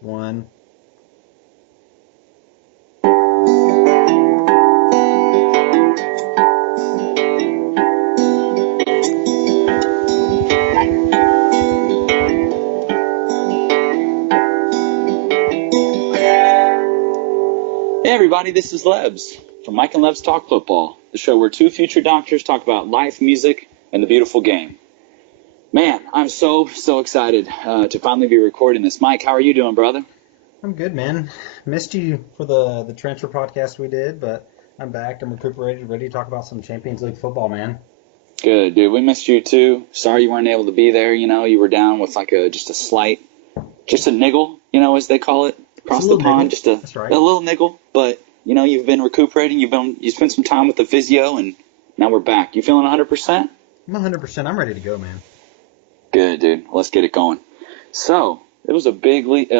One. Hey everybody, this is Lebs from Mike and Lebs Talk Football, the show where two future doctors talk about life, music, and the beautiful game. Man, I'm so excited to finally be recording this. Mike, how are you doing, brother? I'm good, man. Missed you for the transfer podcast we did, but I'm back. I'm recuperated, ready to talk about some Champions League football, man. Good, dude. We missed you too. Sorry you weren't able to be there. You were down with like just a niggle, as they call it It's a across the little pond, niggle. just a That's right. little niggle. But you've been recuperating. You spent some time with the physio, and now we're back. You feeling 100%? I'm 100%. I'm ready to go, man. Good, dude. Let's get it going. So it was a big week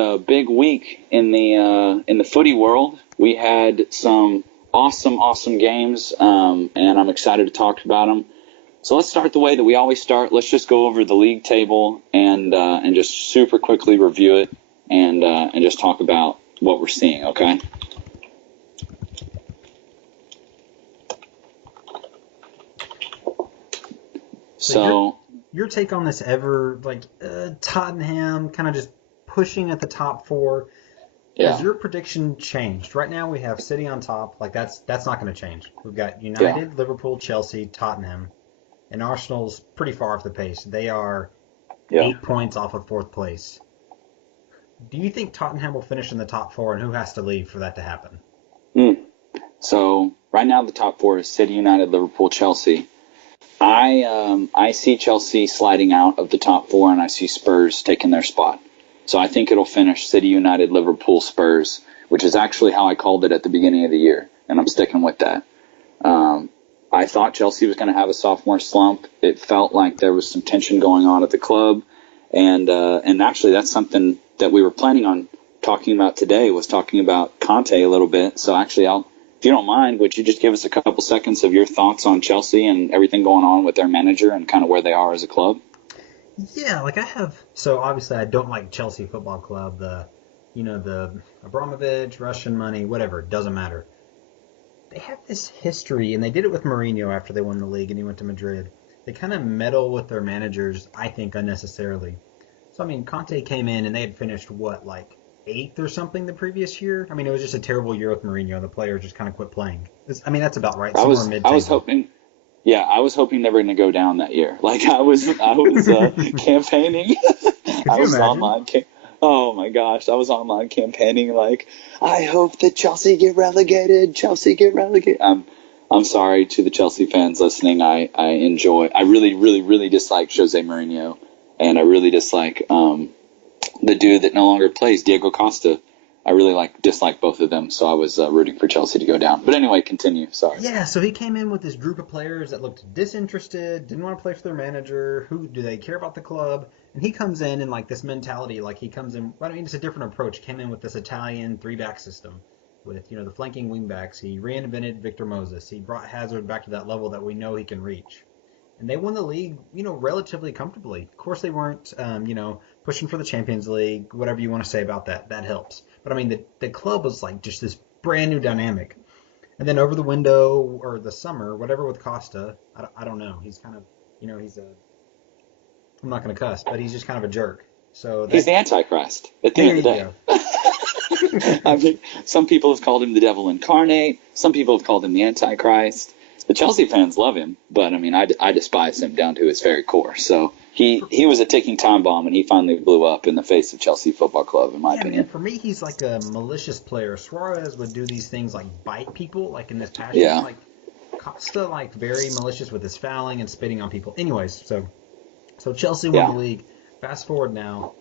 in the footy world. We had some awesome games, and I'm excited to talk about them. So let's start the way that we always start. Let's just go over the league table and just super quickly review it and just talk about what we're seeing. Okay. So your take on this ever, Tottenham kind of just pushing at the top four. Yeah. Has your prediction changed? Right now we have City on top. Like that's not going to change. We've got United, Liverpool, Chelsea, Tottenham, and Arsenal's pretty far off the pace. They are 8 points off of fourth place. Do you think Tottenham will finish in the top four, and who has to leave for that to happen? So right now the top four is City, United, Liverpool, Chelsea. I see Chelsea sliding out of the top four, and I see Spurs taking their spot. So I think it'll finish City, United, Liverpool, Spurs, which is actually how I called it at the beginning of the year, and I'm sticking with that. I thought Chelsea was going to have a sophomore slump. It felt like there was some tension going on at the club, and actually that's something that we were planning on talking about today, was talking about Conte a little bit. So actually, if you don't mind, would you just give us a couple seconds of your thoughts on Chelsea and everything going on with their manager and kind of where they are as a club? Yeah, I have. So obviously, I don't like Chelsea Football Club. The Abramovich, Russian money, whatever, it doesn't matter. They have this history, and they did it with Mourinho after they won the league and he went to Madrid. They kind of meddle with their managers, I think, unnecessarily. So, I mean, Conte came in and they had finished, like eighth or something the previous year? I mean, it was just a terrible year with Mourinho. The players just kind of quit playing. That's about right, somewhere I mid-table. was hoping. Yeah, I was hoping they were going to go down that year. Like I was campaigning. Could I you was imagine? online. Oh my gosh, I was online campaigning. Like I hope that Chelsea get relegated. Chelsea get relegated. I'm sorry to the Chelsea fans listening. I really dislike Jose Mourinho, and I really dislike the dude that no longer plays, Diego Costa. I really dislike both of them, so I was rooting for Chelsea to go down. But anyway, continue. Sorry. Yeah, so he came in with this group of players that looked disinterested, didn't want to play for their manager. Who do they care about the club? And he comes in like this mentality, like he comes in. I mean, it's a different approach. Came in with this Italian three-back system, with the flanking wingbacks. He reinvented Victor Moses. He brought Hazard back to that level that we know he can reach. And they won the league, relatively comfortably. Of course, they weren't, pushing for the Champions League. Whatever you want to say about that, that helps. But I mean, the club was like just this brand new dynamic. And then over the window or the summer, whatever with Costa, I don't know. He's kind of, I'm not going to cuss, but he's just kind of a jerk. So He's that the Antichrist at the there end of you the day. go. I mean, some people have called him the devil incarnate. Some people have called him the Antichrist. The Chelsea fans love him, but I mean, I despise him down to his very core. So he was a ticking time bomb, and he finally blew up in the face of Chelsea Football Club, in my Yeah, man. opinion. For me, he's like a malicious player. Suarez would do these things like bite people, like in this passion. Yeah. Like Costa, like very malicious with his fouling and spitting on people. Anyways, so Chelsea won the Yeah. league. Fast forward now,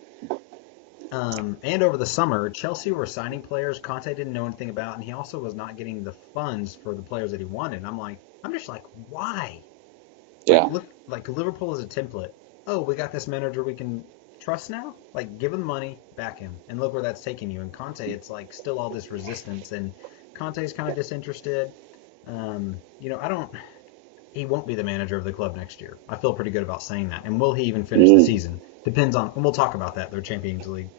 and over the summer, Chelsea were signing players Conte didn't know anything about, and he also was not getting the funds for the players that he wanted. I'm just like, why? Like, Yeah. look, like Liverpool is a template. Oh, we got this manager we can trust now. Like, give him money, back him, and look where that's taking you. And Conte, it's like still all this resistance, and Conte's kind of disinterested. I don't. He won't be the manager of the club next year. I feel pretty good about saying that. And will he even finish the Mm. season? Depends on, and we'll talk about that. Their Champions League.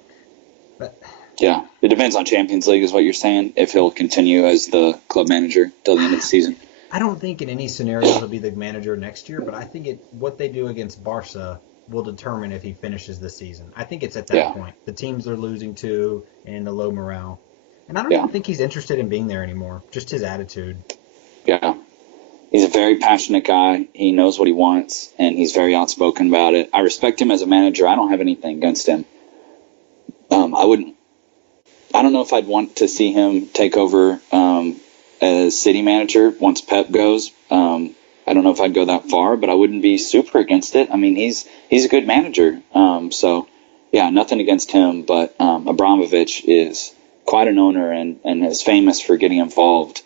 But Yeah. It depends on Champions League is what you're saying, if he'll continue as the club manager till the end of the season. I don't think in any scenario he'll be the manager next year, but I think what they do against Barca will determine if he finishes the season. I think it's at that Yeah. point. The teams they're losing to and the low morale. And I don't Yeah. even think he's interested in being there anymore. Just his attitude. Yeah. He's a very passionate guy. He knows what he wants, and he's very outspoken about it. I respect him as a manager. I don't have anything against him. I wouldn't. I don't know if I'd want to see him take over as city manager once Pep goes. I don't know if I'd go that far, but I wouldn't be super against it. I mean, he's a good manager. So, yeah, nothing against him. But Abramovich is quite an owner and is famous for getting involved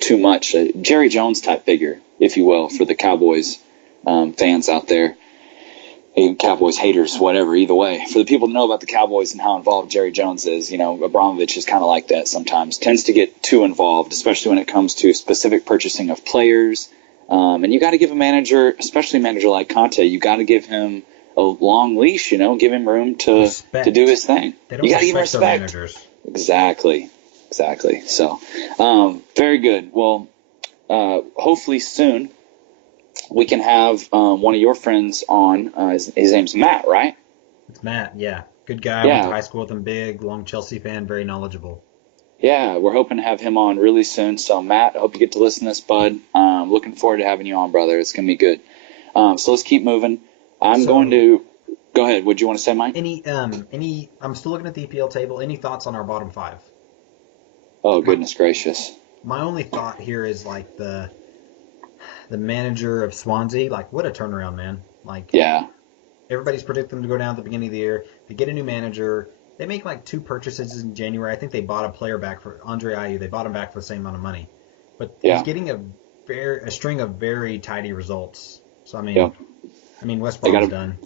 too much. A Jerry Jones type figure, if you will, for the Cowboys fans out there. Cowboys haters, whatever, either way. For the people to know about the Cowboys and how involved Jerry Jones is, Abramovich is kind of like that sometimes. Tends to get too involved, especially when it comes to specific purchasing of players. And you got to give a manager, especially a manager like Conte, you got to give him a long leash, give him room to do his thing. They don't You got to give him respect their respect. managers. Exactly. So, very good. Well, hopefully soon we can have one of your friends on. His name's Matt, right? It's Matt, yeah. Good guy. I went to high school with him, big, long Chelsea fan, very knowledgeable. Yeah, we're hoping to have him on really soon. So, Matt, I hope you get to listen to this, bud. Looking forward to having you on, brother. It's going to be good. So let's keep moving. I'm going to go ahead. Would you want to say mine? I'm still looking at the EPL table. Any thoughts on our bottom five? Oh, goodness gracious. My only thought here is like the manager of Swansea. Like, what a turnaround, man. Like, yeah. Everybody's predicting them to go down at the beginning of the year. They get a new manager. They make like 2 purchases in January. I think they bought a player back for Andre Ayew. They bought him back for the same amount of money. But he's getting a string of very tidy results. So, I mean, West Brom's done.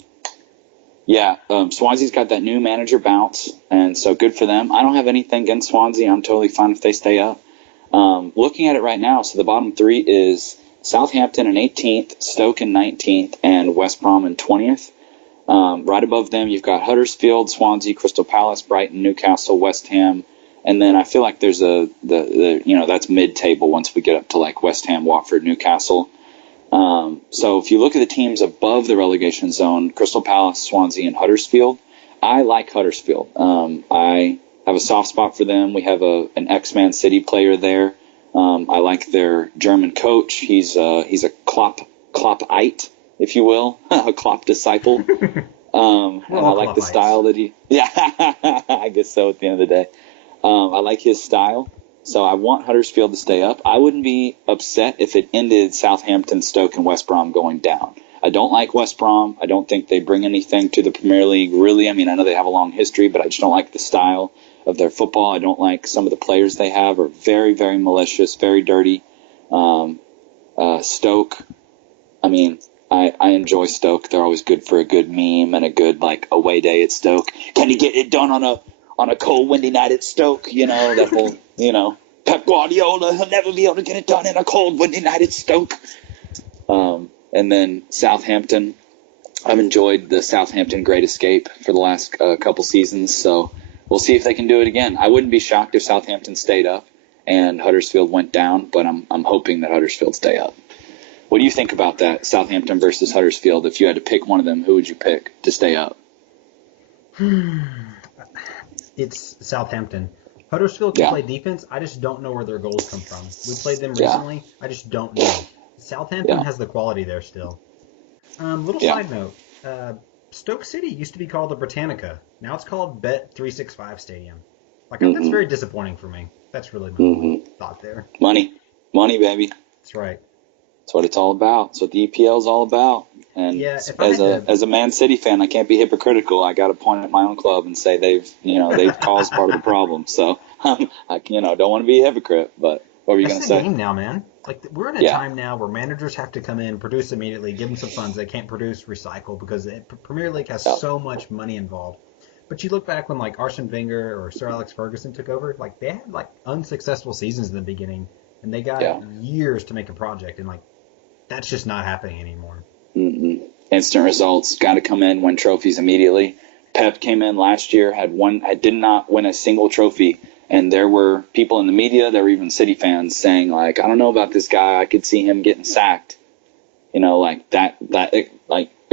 Yeah, Swansea's got that new manager bounce, and so good for them. I don't have anything against Swansea. I'm totally fine if they stay up. Looking at it right now, so the bottom 3 is Southampton in 18th, Stoke in 19th, and West Brom in 20th. Right above them, you've got Huddersfield, Swansea, Crystal Palace, Brighton, Newcastle, West Ham, and then I feel like there's that's mid-table once we get up to like West Ham, Watford, Newcastle. So if you look at the teams above the relegation zone, Crystal Palace, Swansea, and Huddersfield, I like Huddersfield. I have a soft spot for them. We have an ex-Man City player there. I like their German coach. He's a Kloppite, if you will, a Klopp disciple. And I like the style that I guess so at the end of the day. I like his style. So I want Huddersfield to stay up. I wouldn't be upset if it ended Southampton, Stoke, and West Brom going down. I don't like West Brom. I don't think they bring anything to the Premier League, really. I mean, I know they have a long history, but I just don't like the style of their football. I don't like some of the players they have are very, very malicious, very dirty. Stoke, I mean, I enjoy Stoke. They're always good for a good meme and a good, like, away day at Stoke. Can you get it done on a cold, windy night at Stoke? That whole, Pep Guardiola, he'll never be able to get it done in a cold, windy night at Stoke. And then Southampton. I've enjoyed the Southampton Great Escape for the last couple seasons, so we'll see if they can do it again. I wouldn't be shocked if Southampton stayed up and Huddersfield went down, but I'm hoping that Huddersfield stay up. What do you think about that, Southampton versus Huddersfield? If you had to pick one of them, who would you pick to stay up? It's Southampton. Huddersfield can play defense. I just don't know where their goals come from. We played them recently. I just don't know. Southampton has the quality there still. Side note. Stoke City used to be called the Britannica. Now it's called Bet365 Stadium. That's very disappointing for me. That's really my thought there. Money, baby. That's right. That's what it's all about. That's what the EPL is all about. And as a Man City fan, I can't be hypocritical. I got to point at my own club and say they've caused part of the problem. So I don't want to be a hypocrite. But what were you going to say? That's the game now, man. We're in a time now where managers have to come in, produce immediately, give them some funds. They can't produce, recycle because the Premier League has so much money involved. But you look back when Arsene Wenger or Sir Alex Ferguson took over, they had unsuccessful seasons in the beginning, and they got years to make a project, and that's just not happening anymore. Instant results. Got to come in, win trophies immediately. Pep came in last year, did not win a single trophy, and there were people in the media, there were even City fans saying, like, I don't know about this guy. I could see him getting sacked. Are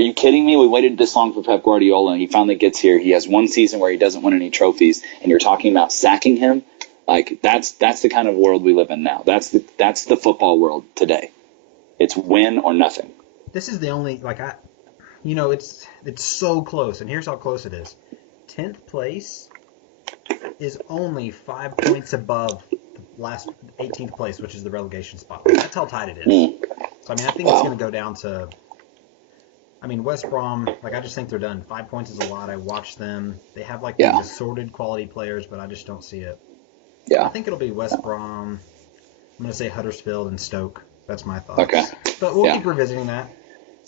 you kidding me? We waited this long for Pep Guardiola, and he finally gets here. He has one season where he doesn't win any trophies, and you're talking about sacking him? Like, that's the kind of world we live in now. That's the football world today. It's win or nothing. This is the only, it's so close, and here's how close it is. 10th place is only 5 points above the last 18th place, which is the relegation spot. That's how tight it is. So, I think it's going to go down to, West Brom, I just think they're done. 5 points is a lot. I watched them. They have, these assorted quality players, but I just don't see it. Yeah. I think it'll be West Brom. I'm going to say Huddersfield and Stoke. That's my thoughts. Okay. But we'll keep revisiting that.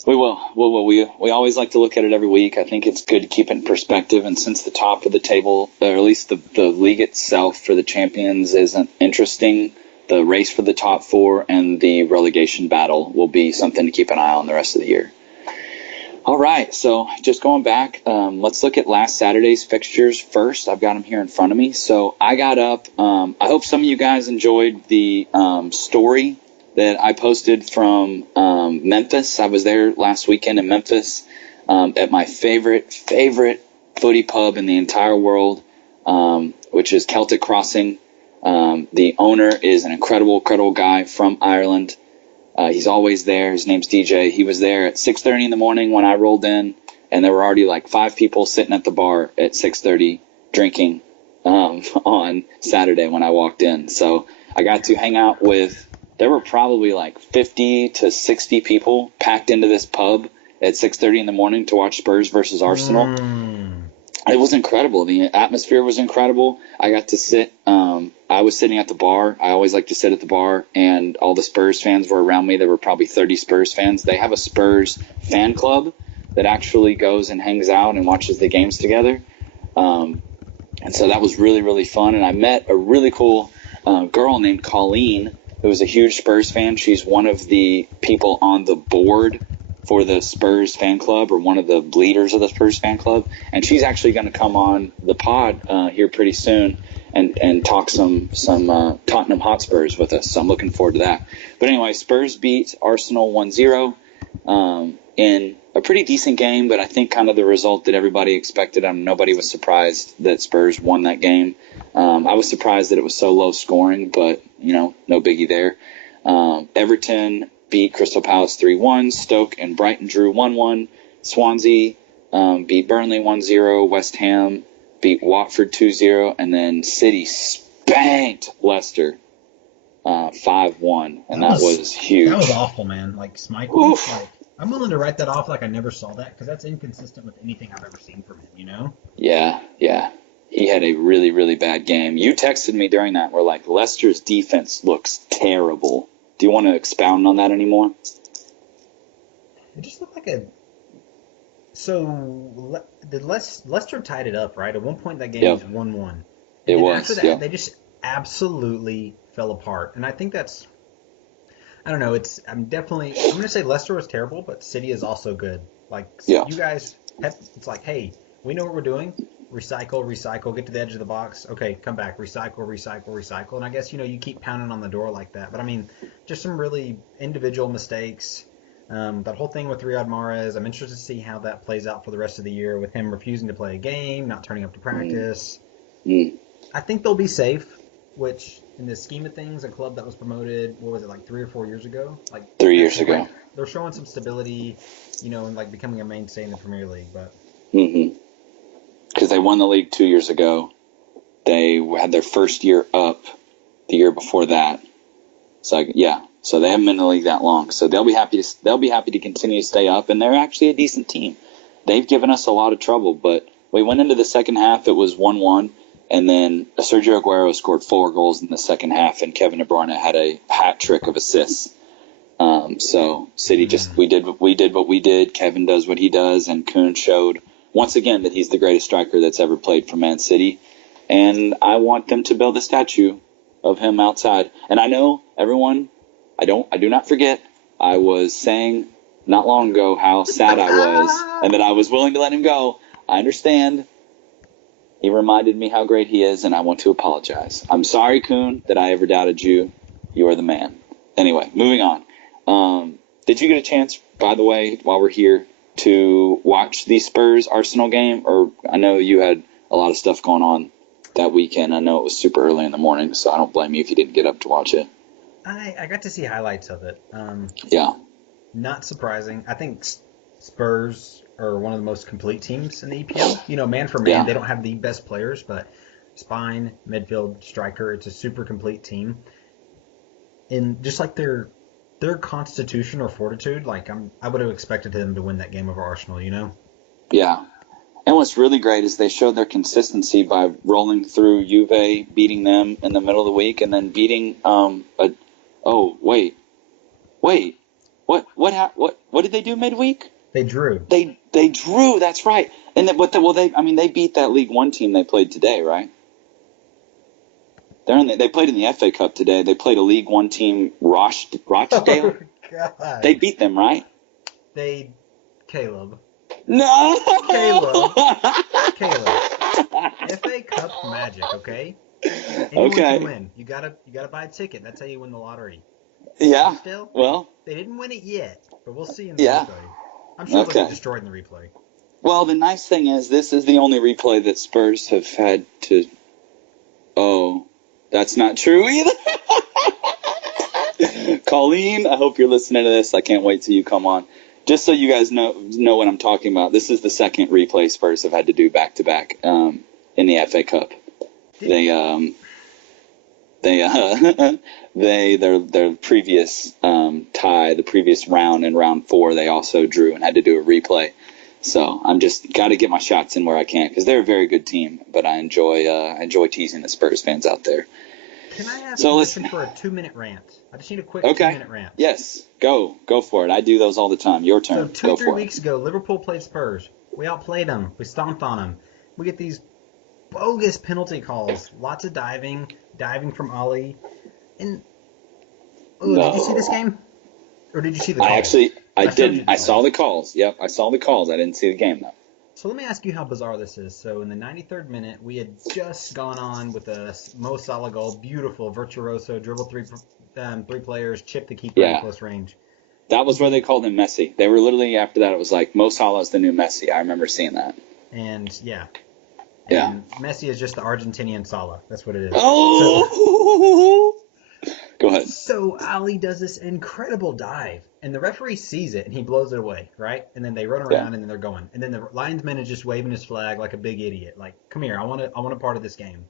We will. We always like to look at it every week. I think it's good to keep it in perspective. And since the top of the table, or at least the league itself for the champions isn't interesting, the race for the top 4 and the relegation battle will be something to keep an eye on the rest of the year. All right, so just going back, let's look at last Saturday's fixtures first. I've got them here in front of me. So I got up. I hope some of you guys enjoyed the story that I posted from Memphis. I was there last weekend in Memphis at my favorite footy pub in the entire world, which is Celtic Crossing. The owner is an incredible guy from Ireland. He's always there. His name's DJ. He was there at 6:30 in the morning when I rolled in, and there were already 5 people sitting at the bar at 6:30 drinking on Saturday when I walked in. So I got to hang out with, there were probably 50 to 60 people packed into this pub at 6:30 in the morning to watch Spurs versus Arsenal. It was incredible. The atmosphere was incredible. I got to sit, I was sitting at the bar. I always like to sit at the bar, and all the Spurs fans were around me. There were probably 30 Spurs fans. They have a Spurs fan club that actually goes and hangs out and watches the games together. And so that was really, really fun. And I met a really cool girl named Colleen, who is a huge Spurs fan. She's one of the people on the board for the Spurs fan club, or one of the leaders of the Spurs fan club. And she's actually going to come on the pod here pretty soon and talk some Tottenham Hotspurs with us. So I'm looking forward to that. But anyway, Spurs beat Arsenal 1-0 in a pretty decent game, but I think kind of the result that everybody expected. Nobody was surprised that Spurs won that game. I was surprised that it was so low scoring, but, no biggie there. Everton beat Crystal Palace 3-1. Stoke and Brighton drew 1-1. Swansea beat Burnley 1-0. West Ham beat Watford 2-0. And then City spanked Leicester 5-1. And that was huge. That was awful, man. Schmeichel, I'm willing to write that off I never saw that, because that's inconsistent with anything I've ever seen from him, Yeah. He had a really, really bad game. You texted me during that where, Leicester's defense looks terrible. Do you want to expound on that anymore? It just looked like a... So, Leicester tied it up, right? At one point, that game was 1-1. It was, after that, they just absolutely fell apart. And I think that's... I don't know. I'm going to say Leicester was terrible, but City is also good. You guys, it's hey, we know what we're doing. Recycle, get to the edge of the box. Okay, come back. Recycle. And I guess, you keep pounding on the door like that. But, just some really individual mistakes. That whole thing with Riyad Mahrez, I'm interested to see how that plays out for the rest of the year with him refusing to play a game, not turning up to practice. I think they'll be safe, which in the scheme of things, a club that was promoted, 3 or 4 years ago? 3 years ago. They're showing some stability, and becoming a mainstay in the Premier League. But because they won the league 2 years ago. They had their first year up the year before that. So so they haven't been in the league that long. So they'll be happy to continue to stay up, and they're actually a decent team. They've given us a lot of trouble, but we went into the second half. It was 1-1, and then Sergio Aguero scored 4 goals in the second half, and Kevin De Bruyne had a hat trick of assists. So City we did what we did. Kevin does what he does, and Kuhn showed once again that he's the greatest striker that's ever played for Man City. And I want them to build a statue of him outside. And I know everyone, I do not forget, I was saying not long ago how sad I was and that I was willing to let him go. I understand. He reminded me how great he is, and I want to apologize. I'm sorry, Kuhn, that I ever doubted you. You are the man. Anyway, moving on. Did you get a chance, by the way, while we're here, to watch the Spurs-Arsenal game? Or I know you had a lot of stuff going on that weekend. I know it was super early in the morning, so I don't blame you if you didn't get up to watch it. I got to see highlights of it. Yeah. Not surprising. I think Spurs are one of the most complete teams in the EPL. You know, man for man, they don't have the best players, but spine, midfield, striker, it's a super complete team. And just like their constitution or fortitude, like I would have expected them to win that game over Arsenal, you know? Yeah. And what's really great is they showed their consistency by rolling through Juve, beating them in the middle of the week, and then beating what did they do midweek? They drew. They drew. That's right. And they beat that League One team they played today, right? They played in the FA Cup today. They played a League One team, Rochdale. Oh, God. They beat them, right? Caleb. No. Caleb. FA Cup magic, okay? Anyone can win. You gotta buy a ticket. That's how you win the lottery. Yeah. Still, well, they didn't win it yet, but we'll see in the replay. I'm sure they'll get destroyed in the replay. Well, the nice thing is this is the only replay that Spurs have had to. Oh, that's not true either. Colleen, I hope you're listening to this. I can't wait till you come on. Just so you guys know what I'm talking about, this is the second replay Spurs have had to do back to back in the FA Cup. Their previous tie, the previous round in round 4, they also drew and had to do a replay. So I'm just got to get my shots in where I can because they're a very good team. But I enjoy teasing the Spurs fans out there. Can I ask permission for a 2-minute rant? I just need a quick 2-minute rant. Yes, go for it. I do those all the time. Your turn. So 2-3 weeks ago, Liverpool played Spurs. We outplayed them. We stomped on them. We get these bogus penalty calls. Lots of diving from Ali. And did you see this game? Or did you see the calls? I didn't. I saw the calls. Yep, I saw the calls. I didn't see the game, though. So let me ask you how bizarre this is. So in the 93rd minute, we had just gone on with a Mo Salah goal. Beautiful, virtuoso, dribble three players, chip the keeper at close range. That was where they called him Messi. They were literally, after that, it was like, Mo Salah is the new Messi. I remember seeing that. And, And Messi is just the Argentinian Salah. That's what it is. Oh! Go ahead. So Ali does this incredible dive, and the referee sees it, and he blows it away, right? And then they run around, and then they're going. And then the linesman is just waving his flag like a big idiot. Like, come here, I want a part of this game.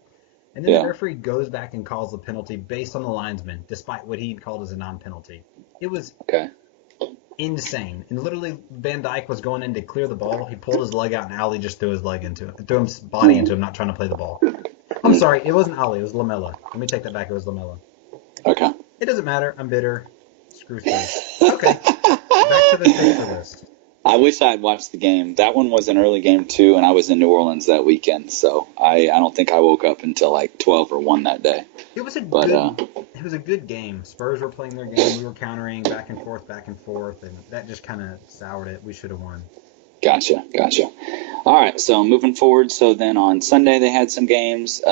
And then the referee goes back and calls the penalty based on the linesman, despite what he called as a non-penalty. It was insane. And literally, Van Dijk was going in to clear the ball. He pulled his leg out, and Ali just threw his body into him, not trying to play the ball. I'm sorry, it wasn't Ali, it was Lamela. Let me take that back, it was Lamela. Okay. It doesn't matter. I'm bitter. Screw Spurs. Okay. Back to the paper list. I wish I had watched the game. That one was an early game, too, and I was in New Orleans that weekend, so I don't think I woke up until like 12 or 1 that day. It was a good game. Spurs were playing their game. We were countering back and forth, and that just kind of soured it. We should have won. Gotcha. All right, so moving forward, so then on Sunday they had some games.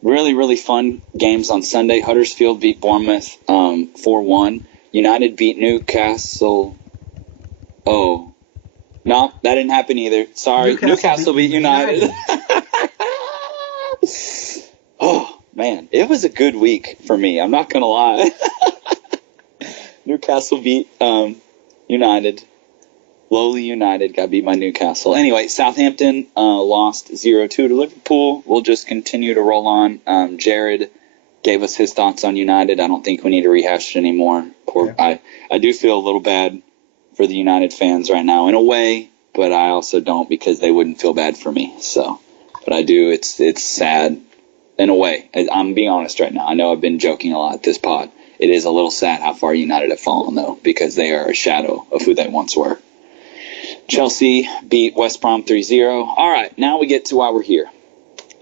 Really, really fun games on Sunday. Huddersfield beat Bournemouth 4-1. United beat Newcastle. Oh, no, that didn't happen either. Sorry, Newcastle beat United. Oh, man, it was a good week for me. I'm not going to lie. Newcastle beat United. Lowly United got beat by Newcastle. Anyway, Southampton lost 0-2 to Liverpool. We'll just continue to roll on. Jared gave us his thoughts on United. I don't think we need to rehash it anymore. I do feel a little bad for the United fans right now in a way, but I also don't because they wouldn't feel bad for me. So, but I do. It's sad in a way. I'm being honest right now. I know I've been joking a lot at this pod. It is a little sad how far United have fallen, though, because they are a shadow of who they once were. Chelsea beat West Brom 3-0. All right, now we get to why we're here.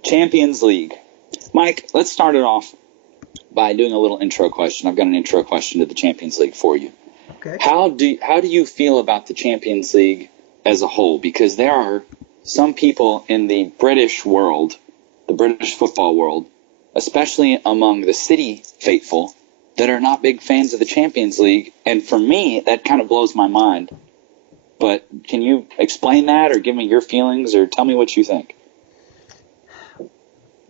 Champions League. Mike, let's start it off by doing a little intro question. I've got an intro question to the Champions League for you. Okay. How do you feel about the Champions League as a whole? Because there are some people in the British world, the British football world, especially among the City faithful, that are not big fans of the Champions League. And for me, that kind of blows my mind. But can you explain that or give me your feelings or tell me what you think?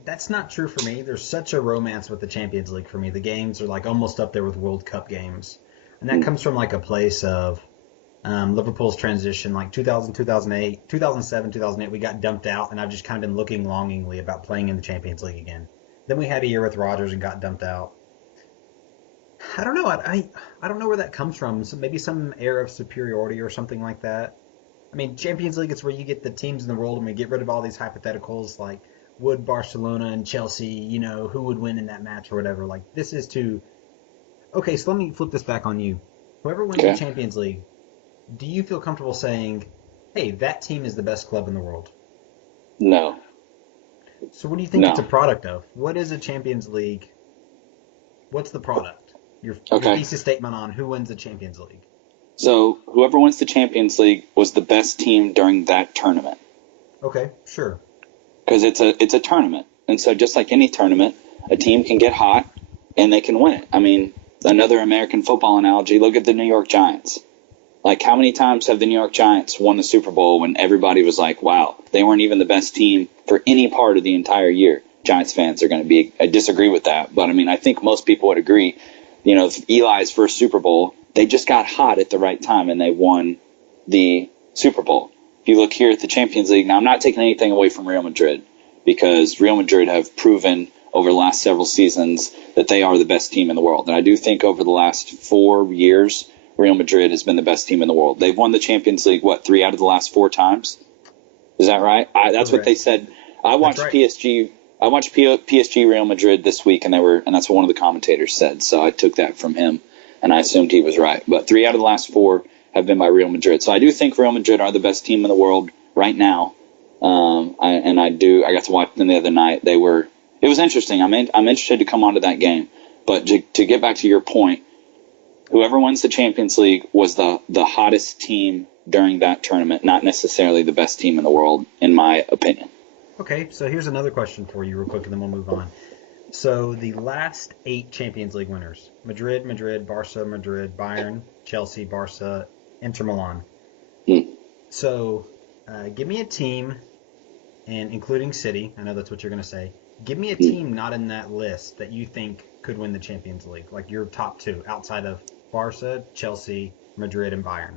That's not true for me. There's such a romance with the Champions League for me. The games are like almost up there with World Cup games. And that comes from like a place of Liverpool's transition, like 2000, 2008, 2007, 2008, we got dumped out, and I've just kind of been looking longingly about playing in the Champions League again. Then we had a year with Rodgers and got dumped out. I don't know. I don't know where that comes from. So maybe some air of superiority or something like that. I mean, Champions League, it's where you get the teams in the world and we get rid of all these hypotheticals like would Barcelona and Chelsea, who would win in that match or whatever. Like, this is to... Okay, so let me flip this back on you. Whoever wins the Champions League, do you feel comfortable saying, hey, that team is the best club in the world? No. So what do you think it's a product of? What is a Champions League? What's the product? Your thesis statement on who wins the Champions League. So whoever wins the Champions League was the best team during that tournament. Okay, sure. Because it's a tournament. And so just like any tournament, a team can get hot and they can win it. I mean, another American football analogy, look at the New York Giants. Like, how many times have the New York Giants won the Super Bowl when everybody was like, wow, they weren't even the best team for any part of the entire year? Giants fans are going to disagree with that. But, I mean, I think most people would agree, Eli's first Super Bowl, they just got hot at the right time and they won the Super Bowl. If you look here at the Champions League, now I'm not taking anything away from Real Madrid because Real Madrid have proven over the last several seasons that they are the best team in the world. And I do think over the last 4 years, Real Madrid has been the best team in the world. They've won the Champions League, 3 out of the last 4 times? Is that right? That's what they said. I watched PSG. I watched PSG Real Madrid this week, and that's what one of the commentators said. So I took that from him, and I assumed he was right. But 3 out of the last 4 have been by Real Madrid. So I do think Real Madrid are the best team in the world right now. I got to watch them the other night. It was interesting. I'm interested to come onto that game. But to get back to your point, whoever wins the Champions League was the hottest team during that tournament, not necessarily the best team in the world, in my opinion. Okay, so here's another question for you real quick, and then we'll move on. So the last 8 Champions League winners, Madrid, Barca, Madrid, Bayern, Chelsea, Barca, Inter Milan. So give me a team, and including City, I know that's what you're going to say, give me a team not in that list that you think could win the Champions League, like your top 2, outside of Barca, Chelsea, Madrid, and Bayern.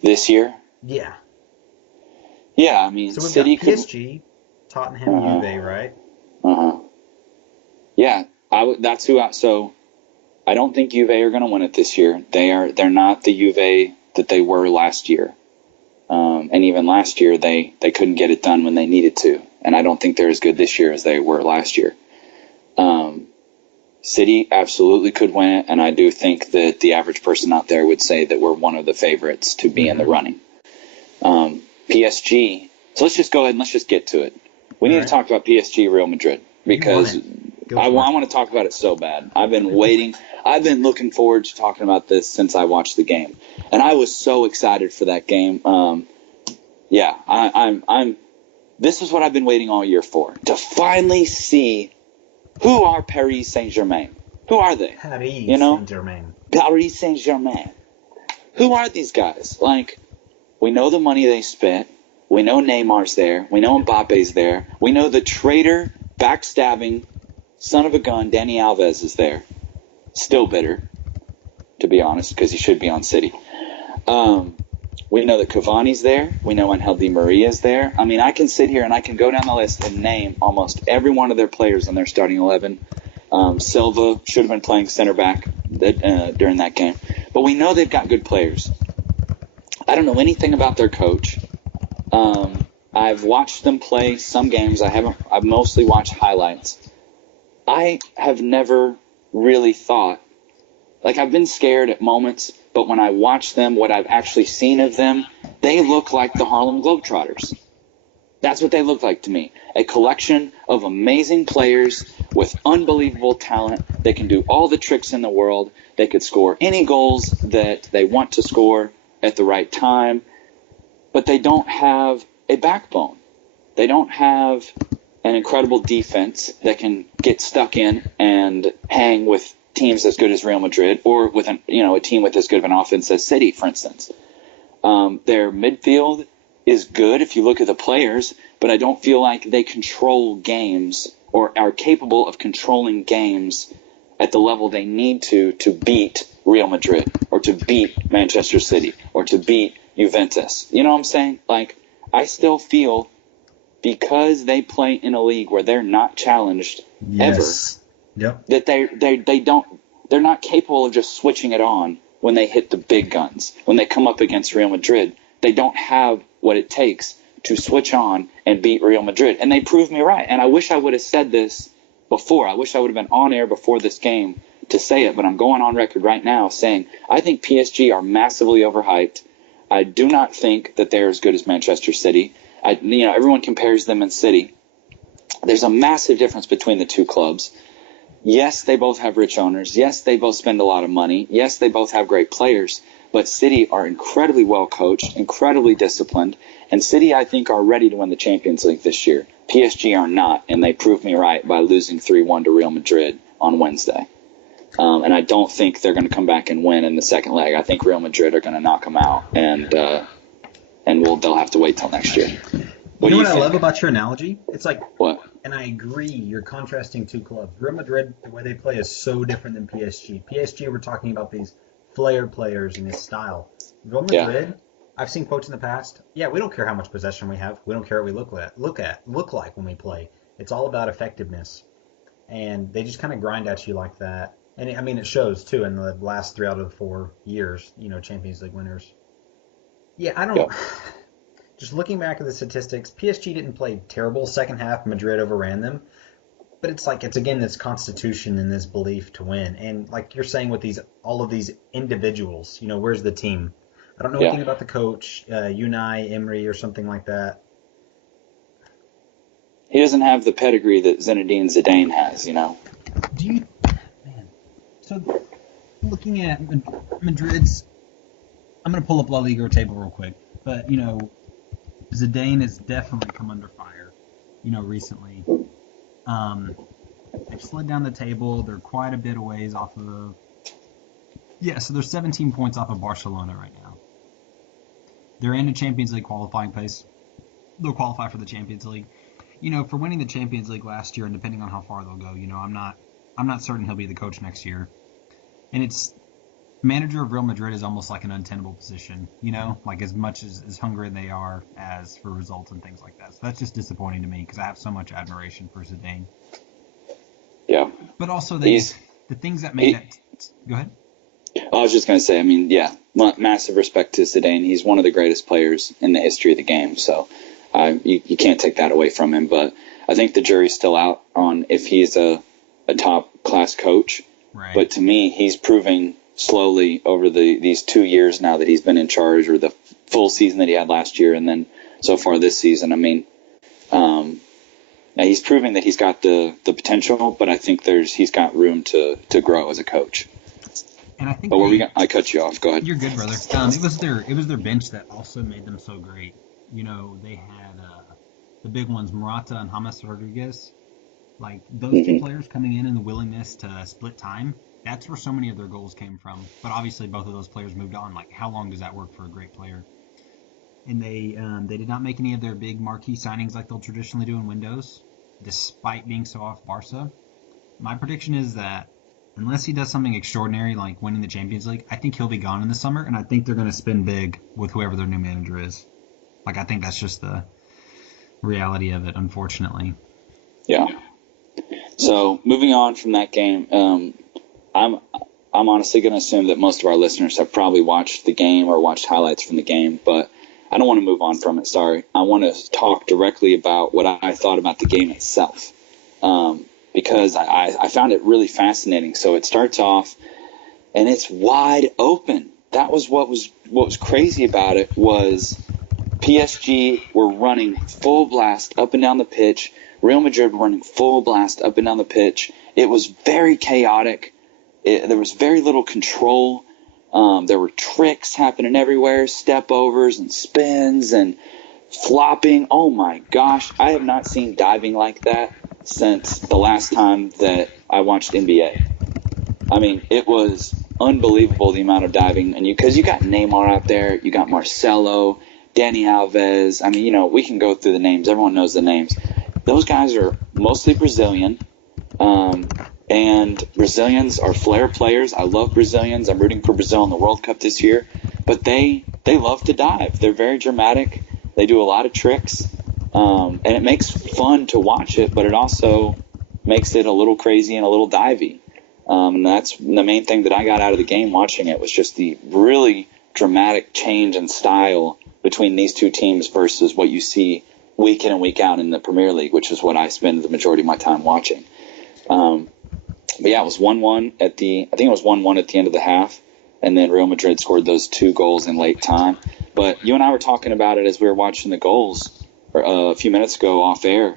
This year? Yeah. Yeah, I mean, so we've City got PSG, Tottenham, Juve, right? Yeah, that's who. So I don't think Juve are going to win it this year. They're not the Juve that they were last year. And even last year, they couldn't get it done when they needed to. And I don't think they're as good this year as they were last year. City absolutely could win it, and I do think that the average person out there would say that we're one of the favorites to be in the running. PSG, so let's just go ahead and let's just get to it. We need to talk about PSG Real Madrid because I want to talk about it so bad. I've been waiting. I've been looking forward to talking about this since I watched the game, and I was so excited for that game. This is what I've been waiting all year for, to finally see who are Paris Saint-Germain. Who are they? Paris Saint-Germain. Paris Saint-Germain. Who are these guys? Like, we know the money they spent. We know Neymar's there. We know Mbappe's there. We know the traitor, backstabbing, son of a gun, Dani Alves is there. Still bitter, to be honest, because he should be on City. We know that Cavani's there. We know Angel Di Maria's there. I mean, I can sit here and I can go down the list and name almost every one of their players on their starting 11. Silva should have been playing center back during that game. But we know they've got good players. I don't know anything about their coach. I've watched them play some games. I've mostly watched highlights. I have never really thought, like, I've been scared at moments, but when I watch them, what I've actually seen of them, they look like the Harlem Globetrotters. That's what they look like to me. A collection of amazing players with unbelievable talent. They can do all the tricks in the world. They could score any goals that they want to score at the right time. but they don't have a backbone. They don't have an incredible defense that can get stuck in and hang with teams as good as Real Madrid or with a team with as good of an offense as City, for instance. Their midfield is good if you look at the players, but I don't feel like they control games or are capable of controlling games at the level they need to beat Real Madrid or to beat Manchester City or to beat Juventus. You know what I'm saying? Like, I still feel because they play in a league where they're not challenged ever, that they're not capable of just switching it on when they hit the big guns. When they come up against Real Madrid, they don't have what it takes to switch on and beat Real Madrid. And they proved me right. And I wish I would have said this before. I wish I would have been on air before this game to say it, but I'm going on record right now saying I think PSG are massively overhyped. I do not think that they're as good as Manchester City. Everyone compares them in City. There's a massive difference between the two clubs. Yes, they both have rich owners. Yes, they both spend a lot of money. Yes, they both have great players. But City are incredibly well coached, incredibly disciplined. And City, I think, are ready to win the Champions League this year. PSG are not, and they proved me right by losing 3-1 to Real Madrid on Wednesday. And I don't think they're going to come back and win in the second leg. I think Real Madrid are going to knock them out, and they'll have to wait till next year. You know what I love about your analogy? It's like, what? And I agree, you're contrasting two clubs. Real Madrid, the way they play is so different than PSG. PSG, we're talking about these flair players and his style. Real Madrid, I've seen quotes in the past. Yeah, we don't care how much possession we have. We don't care what we look like when we play. It's all about effectiveness. And they just kind of grind at you like that. And it shows too in the last 3 out of the 4 years, Champions League winners. Yeah, I don't. Yep. Just looking back at the statistics, PSG didn't play terrible second half. Madrid overran them. But it's again this constitution and this belief to win. And like you're saying with all of these individuals, where's the team? I don't know anything about the coach, Unai Emery or something like that. He doesn't have the pedigree that Zinedine Zidane has, Do you, man? So looking at Madrid's, I'm going to pull up La Liga table real quick, but Zidane has definitely come under fire, recently. They've slid down the table. They're quite a bit a ways off of. Yeah, so they're 17 points off of Barcelona right now. They're in a Champions League qualifying place. They'll qualify for the Champions League. For winning the Champions League last year, and depending on how far they'll go, I'm not certain he'll be the coach next year. And it's manager of Real Madrid is almost like an untenable position, like as much as hungry they are as for results and things like that. So that's just disappointing to me because I have so much admiration for Zidane. Yeah. But also the things that made it. Go ahead. I was just going to say, massive respect to Zidane. He's one of the greatest players in the history of the game. So you can't take that away from him. But I think the jury's still out on if he's a top-class coach. Right. But to me, he's proving slowly over these 2 years now that he's been in charge, or the full season that he had last year, and then so far this season. He's proving that he's got the potential, but I think he's got room to grow as a coach. And I think I cut you off. Go ahead. You're good, brother. It was their bench that also made them so great. They had the big ones, Morata and James Rodriguez. Like those two players coming in and the willingness to split time. That's where so many of their goals came from. But obviously, both of those players moved on. Like, how long does that work for a great player? And they did not make any of their big marquee signings like they'll traditionally do in windows, despite being so off Barca. My prediction is that unless he does something extraordinary like winning the Champions League, I think he'll be gone in the summer, and I think they're going to spin big with whoever their new manager is. Like, I think that's just the reality of it, unfortunately. Yeah. So, moving on from that game, I'm honestly going to assume that most of our listeners have probably watched the game or watched highlights from the game, but I don't want to move on from it, sorry. I want to talk directly about what I thought about the game itself, because I found it really fascinating. So it starts off, and it's wide open. That was what was crazy about it was PSG were running full blast up and down the pitch. Real Madrid were running full blast up and down the pitch. It was very chaotic. There was very little control. There were tricks happening everywhere, step overs and spins and flopping. Oh my gosh, I have not seen diving like that since the last time that I watched NBA. I mean, it was unbelievable the amount of diving, and because you got Neymar out there, you got Marcelo, Danny Alves. I mean, we can go through the names. Everyone knows the names. Those guys are mostly Brazilian, and Brazilians are flair players. I love Brazilians. I'm rooting for Brazil in the World Cup this year, but they love to dive. They're very dramatic. They do a lot of tricks, and it makes fun to watch it, but it also makes it a little crazy and a little divey. And that's the main thing that I got out of the game watching it was just the really dramatic change in style between these two teams versus what you see week in and week out in the Premier League, which is what I spend the majority of my time watching. But yeah, it was 1-1 I think it was 1-1 at the end of the half, and then Real Madrid scored those 2 goals in late time. But you and I were talking about it as we were watching the goals a few minutes ago off air.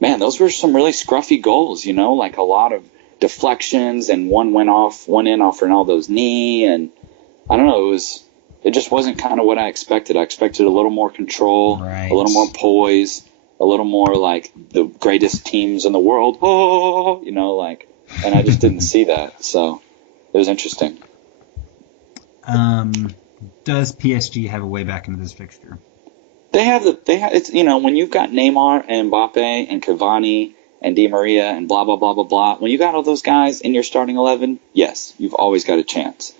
Man, those were some really scruffy goals, like a lot of deflections, and one in off Ronaldo's knee, and I don't know, it just wasn't kind of what I expected. I expected a little more control, Right. a little more poise, a little more like the greatest teams in the world, and I just didn't see that. So it was interesting. Does PSG have a way back into this fixture? It's when you've got Neymar and Mbappe and Cavani and Di Maria and blah blah blah blah blah. When you got all those guys in your starting 11, yes, you've always got a chance.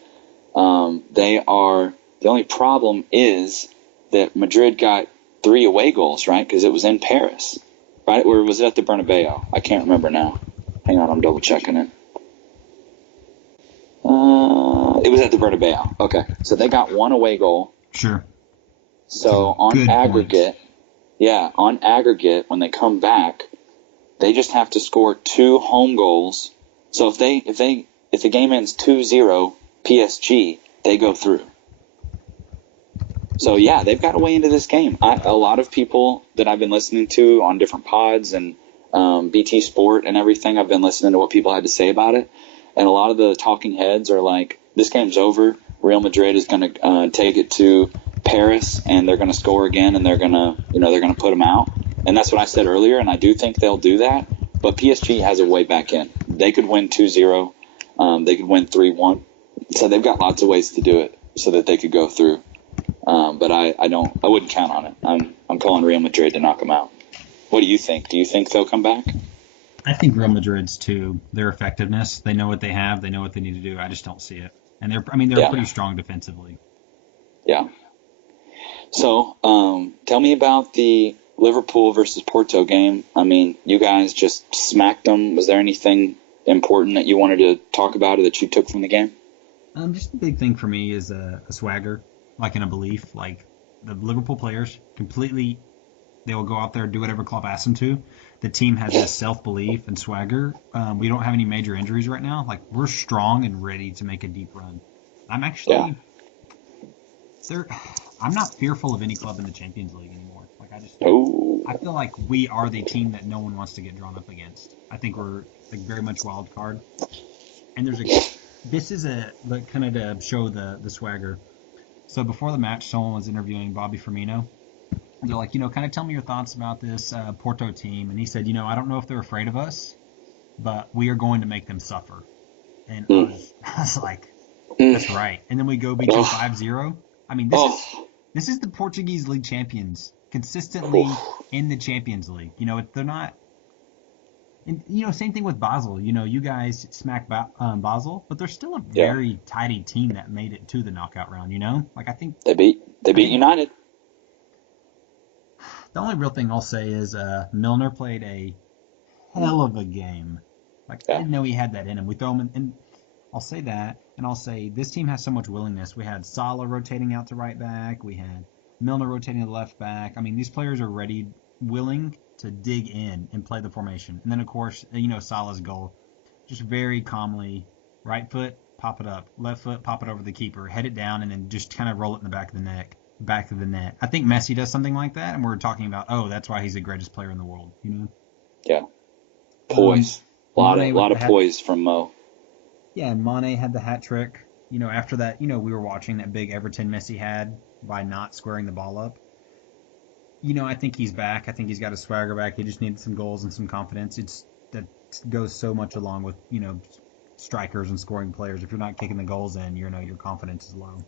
The only problem is that Madrid got 3 away goals, right? Because it was in Paris, right? Or was it at the Bernabeu? I can't remember now. Hang on, I'm double checking it. It was at the Bernabeu. Okay, so they got 1 away goal. Sure. So on aggregate, when they come back, they just have to score 2 home goals. So if the game ends 2-0 PSG, they go through. So yeah, they've got a way into this game. A lot of people that I've been listening to on different pods and BT Sport and everything, I've been listening to what people had to say about it, and a lot of the talking heads are like, "This game's over. Real Madrid is going to take it to Paris, and they're going to score again, and they're going to put them out." And that's what I said earlier, and I do think they'll do that. But PSG has a way back in. They could win 2-0. They could win 3-1. So they've got lots of ways to do it so that they could go through. But I wouldn't count on it. I'm calling Real Madrid to knock them out. What do you think? Do you think they'll come back? I think Real Madrid's too. Their effectiveness, they know what they have, they know what they need to do. I just don't see it. And they're pretty strong defensively. Yeah. So, tell me about the Liverpool versus Porto game. I mean, you guys just smacked them. Was there anything important that you wanted to talk about or that you took from the game? Just the big thing for me is a swagger, like in a belief. Like the Liverpool players completely, they will go out there and do whatever Klopp asks them to. The team has this self-belief and swagger. We don't have any major injuries right now. Like we're strong and ready to make a deep run. I'm actually, I'm not fearful of any club in the Champions League anymore. Like I feel like we are the team that no one wants to get drawn up against. I think we're like very much wild card. And this is kind of to show the swagger. So before the match, someone was interviewing Bobby Firmino. They're like, kind of tell me your thoughts about this Porto team. And he said, I don't know if they're afraid of us, but we are going to make them suffer. And I was like, that's right. And then we go beat you 5-0. I mean, this is the Portuguese league champions consistently in the Champions League. They're not. And, same thing with Basel. You guys smacked Basel, but they're still a very tidy team that made it to the knockout round. Like I think they beat United. The only real thing I'll say is Milner played a hell of a game. Like I didn't know he had that in him. We throw him in, and I'll say that, and I'll say this team has so much willingness. We had Salah rotating out to right back. We had Milner rotating to left back. I mean, these players are ready, willing to dig in and play the formation. And then, of course, Salah's goal. Just very calmly, right foot, pop it up. Left foot, pop it over the keeper. Head it down, and then just kind of roll it in the back of the net. I think Messi does something like that, and we're talking about, that's why he's the greatest player in the world, Yeah. Poise. A lot of poise from Mo. Yeah, and Mane had the hat trick. after that, we were watching that big Everton miss he had by not squaring the ball up. I think he's back. I think he's got his swagger back. He just needed some goals and some confidence. That goes so much along with, strikers and scoring players. If you're not kicking the goals in, your confidence is low.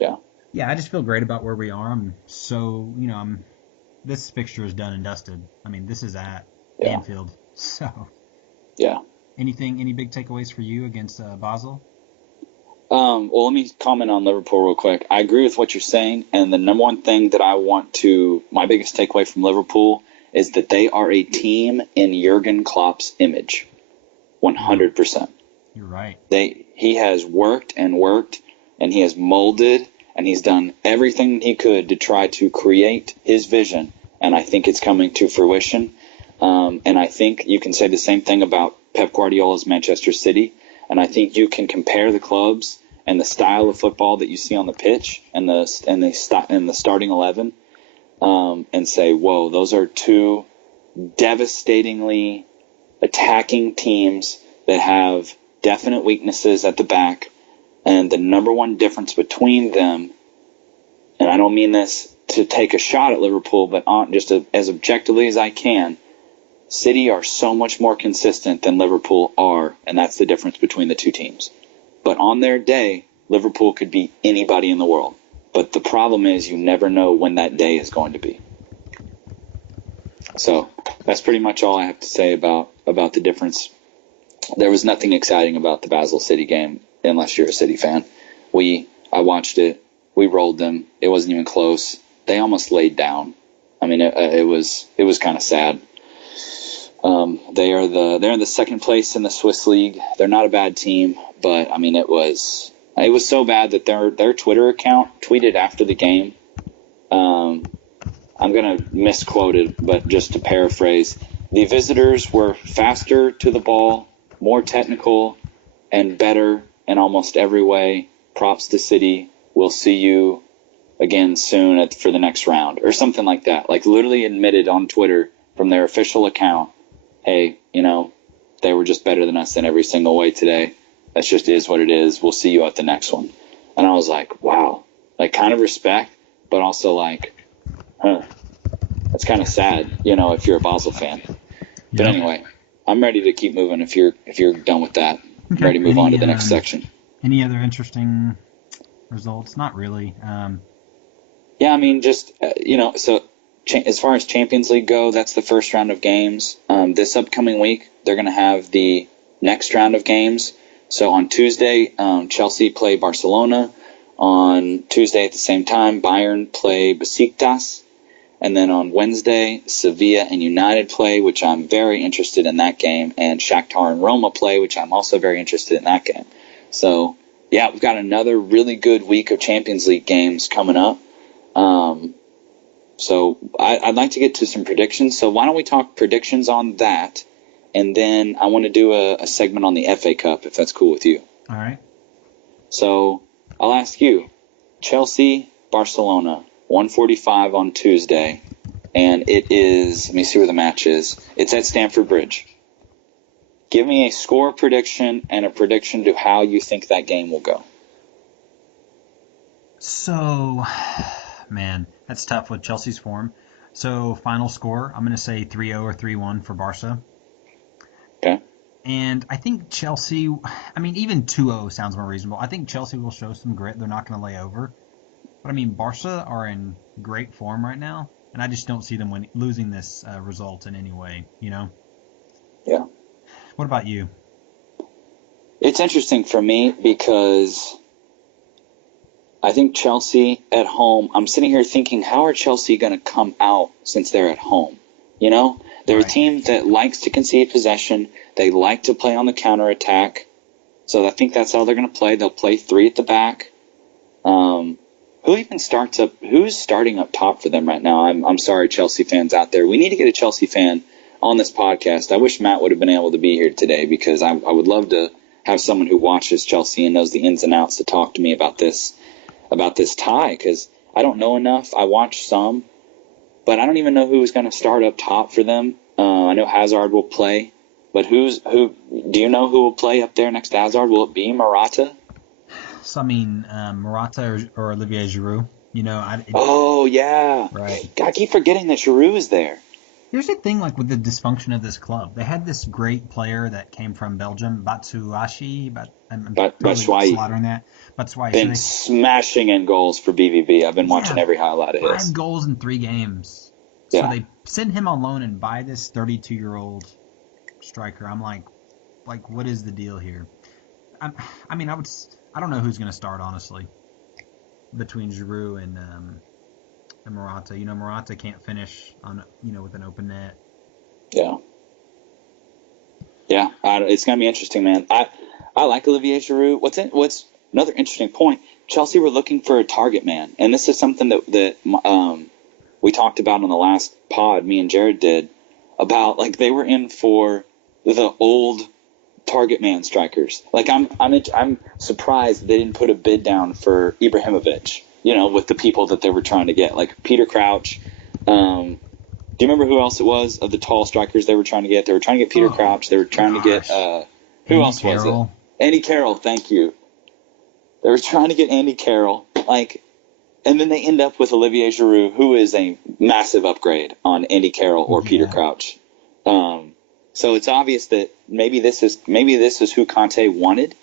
Yeah. Yeah, I just feel great about where we are. I'm so, this fixture is done and dusted. I mean, this is at Anfield. So, yeah. Any big takeaways for you against Basel? Well, let me comment on Liverpool real quick. I agree with what you're saying, and the number one thing that my biggest takeaway from Liverpool is that they are a team in Jurgen Klopp's image, 100%. You're right. He has worked, and he has molded, and he's done everything he could to try to create his vision, and I think it's coming to fruition. And I think you can say the same thing about Pep Guardiola's Manchester City. And I think you can compare the clubs and the style of football that you see on the pitch and the starting 11, and say, whoa, those are two devastatingly attacking teams that have definite weaknesses at the back. And the number one difference between them, and I don't mean this to take a shot at Liverpool, but just as objectively as I can, City are so much more consistent than Liverpool are, and that's the difference between the two teams. But on their day, Liverpool could beat anybody in the world. But the problem is you never know when that day is going to be. So that's pretty much all I have to say about the difference. There was nothing exciting about the Basel City game unless you're a City fan. I watched it. We rolled them. It wasn't even close. They almost laid down. I mean, it was kind of sad. They're in the second place in the Swiss league. They're not a bad team, but I mean, it was so bad that their Twitter account tweeted after the game. I'm gonna misquote it, but just to paraphrase, the visitors were faster to the ball, more technical, and better in almost every way. Props to City. We'll see you again soon for the next round, or something like that. Like literally admitted on Twitter from their official account, hey, they were just better than us in every single way today. That just is what it is. We'll see you at the next one. And I was like, wow, like kind of respect, but also like, that's kind of sad, if you're a Basel fan. Yeah. But anyway, I'm ready to keep moving if you're done with that. Okay. I'm ready to move on to the next section. Any other interesting results? Not really. Yeah, I mean, just, so as far as Champions League go, that's the first round of games. This upcoming week, they're going to have the next round of games. So on Tuesday, Chelsea play Barcelona. On Tuesday at the same time, Bayern play Besiktas. And then on Wednesday, Sevilla and United play, which I'm very interested in that game. And Shakhtar and Roma play, which I'm also very interested in that game. So, yeah, we've got another really good week of Champions League games coming up. So I'd like to get to some predictions. So why don't we talk predictions on that? And then I want to do a segment on the FA Cup, if that's cool with you. All right. So I'll ask you, Chelsea, Barcelona, 1:45 on Tuesday. And it is, let me see where the match is. It's at Stamford Bridge. Give me a score prediction and a prediction to how you think that game will go. So, man, that's tough with Chelsea's form. So, final score, I'm going to say 3-0 or 3-1 for Barca. Okay. And I think Chelsea, I mean, even 2-0 sounds more reasonable. I think Chelsea will show some grit. They're not going to lay over. But, I mean, Barca are in great form right now, and I just don't see them losing this result in any way, Yeah. What about you? It's interesting for me because I think Chelsea at home, I'm sitting here thinking, how are Chelsea going to come out since they're at home? They're Right. a team that likes to concede possession. They like to play on the counterattack. So I think that's how they're going to play. They'll play three at the back. Who's starting up top for them right now? I'm sorry, Chelsea fans out there. We need to get a Chelsea fan on this podcast. I wish Matt would have been able to be here today because I would love to have someone who watches Chelsea and knows the ins and outs to talk to me about this tie, because I don't know enough. I watched some, but I don't even know who's going to start up top for them. I know Hazard will play, but who do you know who will play up there next to Hazard? Will it be Morata? So I mean, Morata or Olivier Giroud. Oh, yeah. Right. God, I keep forgetting that Giroud is there. Here's the thing, like with the dysfunction of this club, they had this great player that came from Belgium, Batsuashi, but I'm But totally Batshuayi slaughtering that. Batshuayi. So been smashing in goals for BVB. I've been watching yeah, every highlight of his. 5 goals in 3 games. So Yeah. they send him on loan and buy this 32-year-old striker. I'm like, what is the deal here? I mean, I don't know who's going to start honestly between Giroud and Morata. Morata can't finish on with an open net. Yeah. Yeah, it's going to be interesting, man. I like Olivier Giroud. What's another interesting point? Chelsea were looking for a target man, and this is something that we talked about on the last pod. Me and Jared did about like they were in for the old target man strikers. Like I'm surprised they didn't put a bid down for Ibrahimovic. With the people that they were trying to get, like Peter Crouch. Do you remember who else it was of the tall strikers they were trying to get? They were trying to get Peter Crouch. They were trying to get who Andy else Carroll. was it? Andy Carroll. Thank you. They were trying to get Andy Carroll, and then they end up with Olivier Giroud, who is a massive upgrade on Andy Carroll or Peter Crouch. So it's obvious that maybe this is who Conte wanted.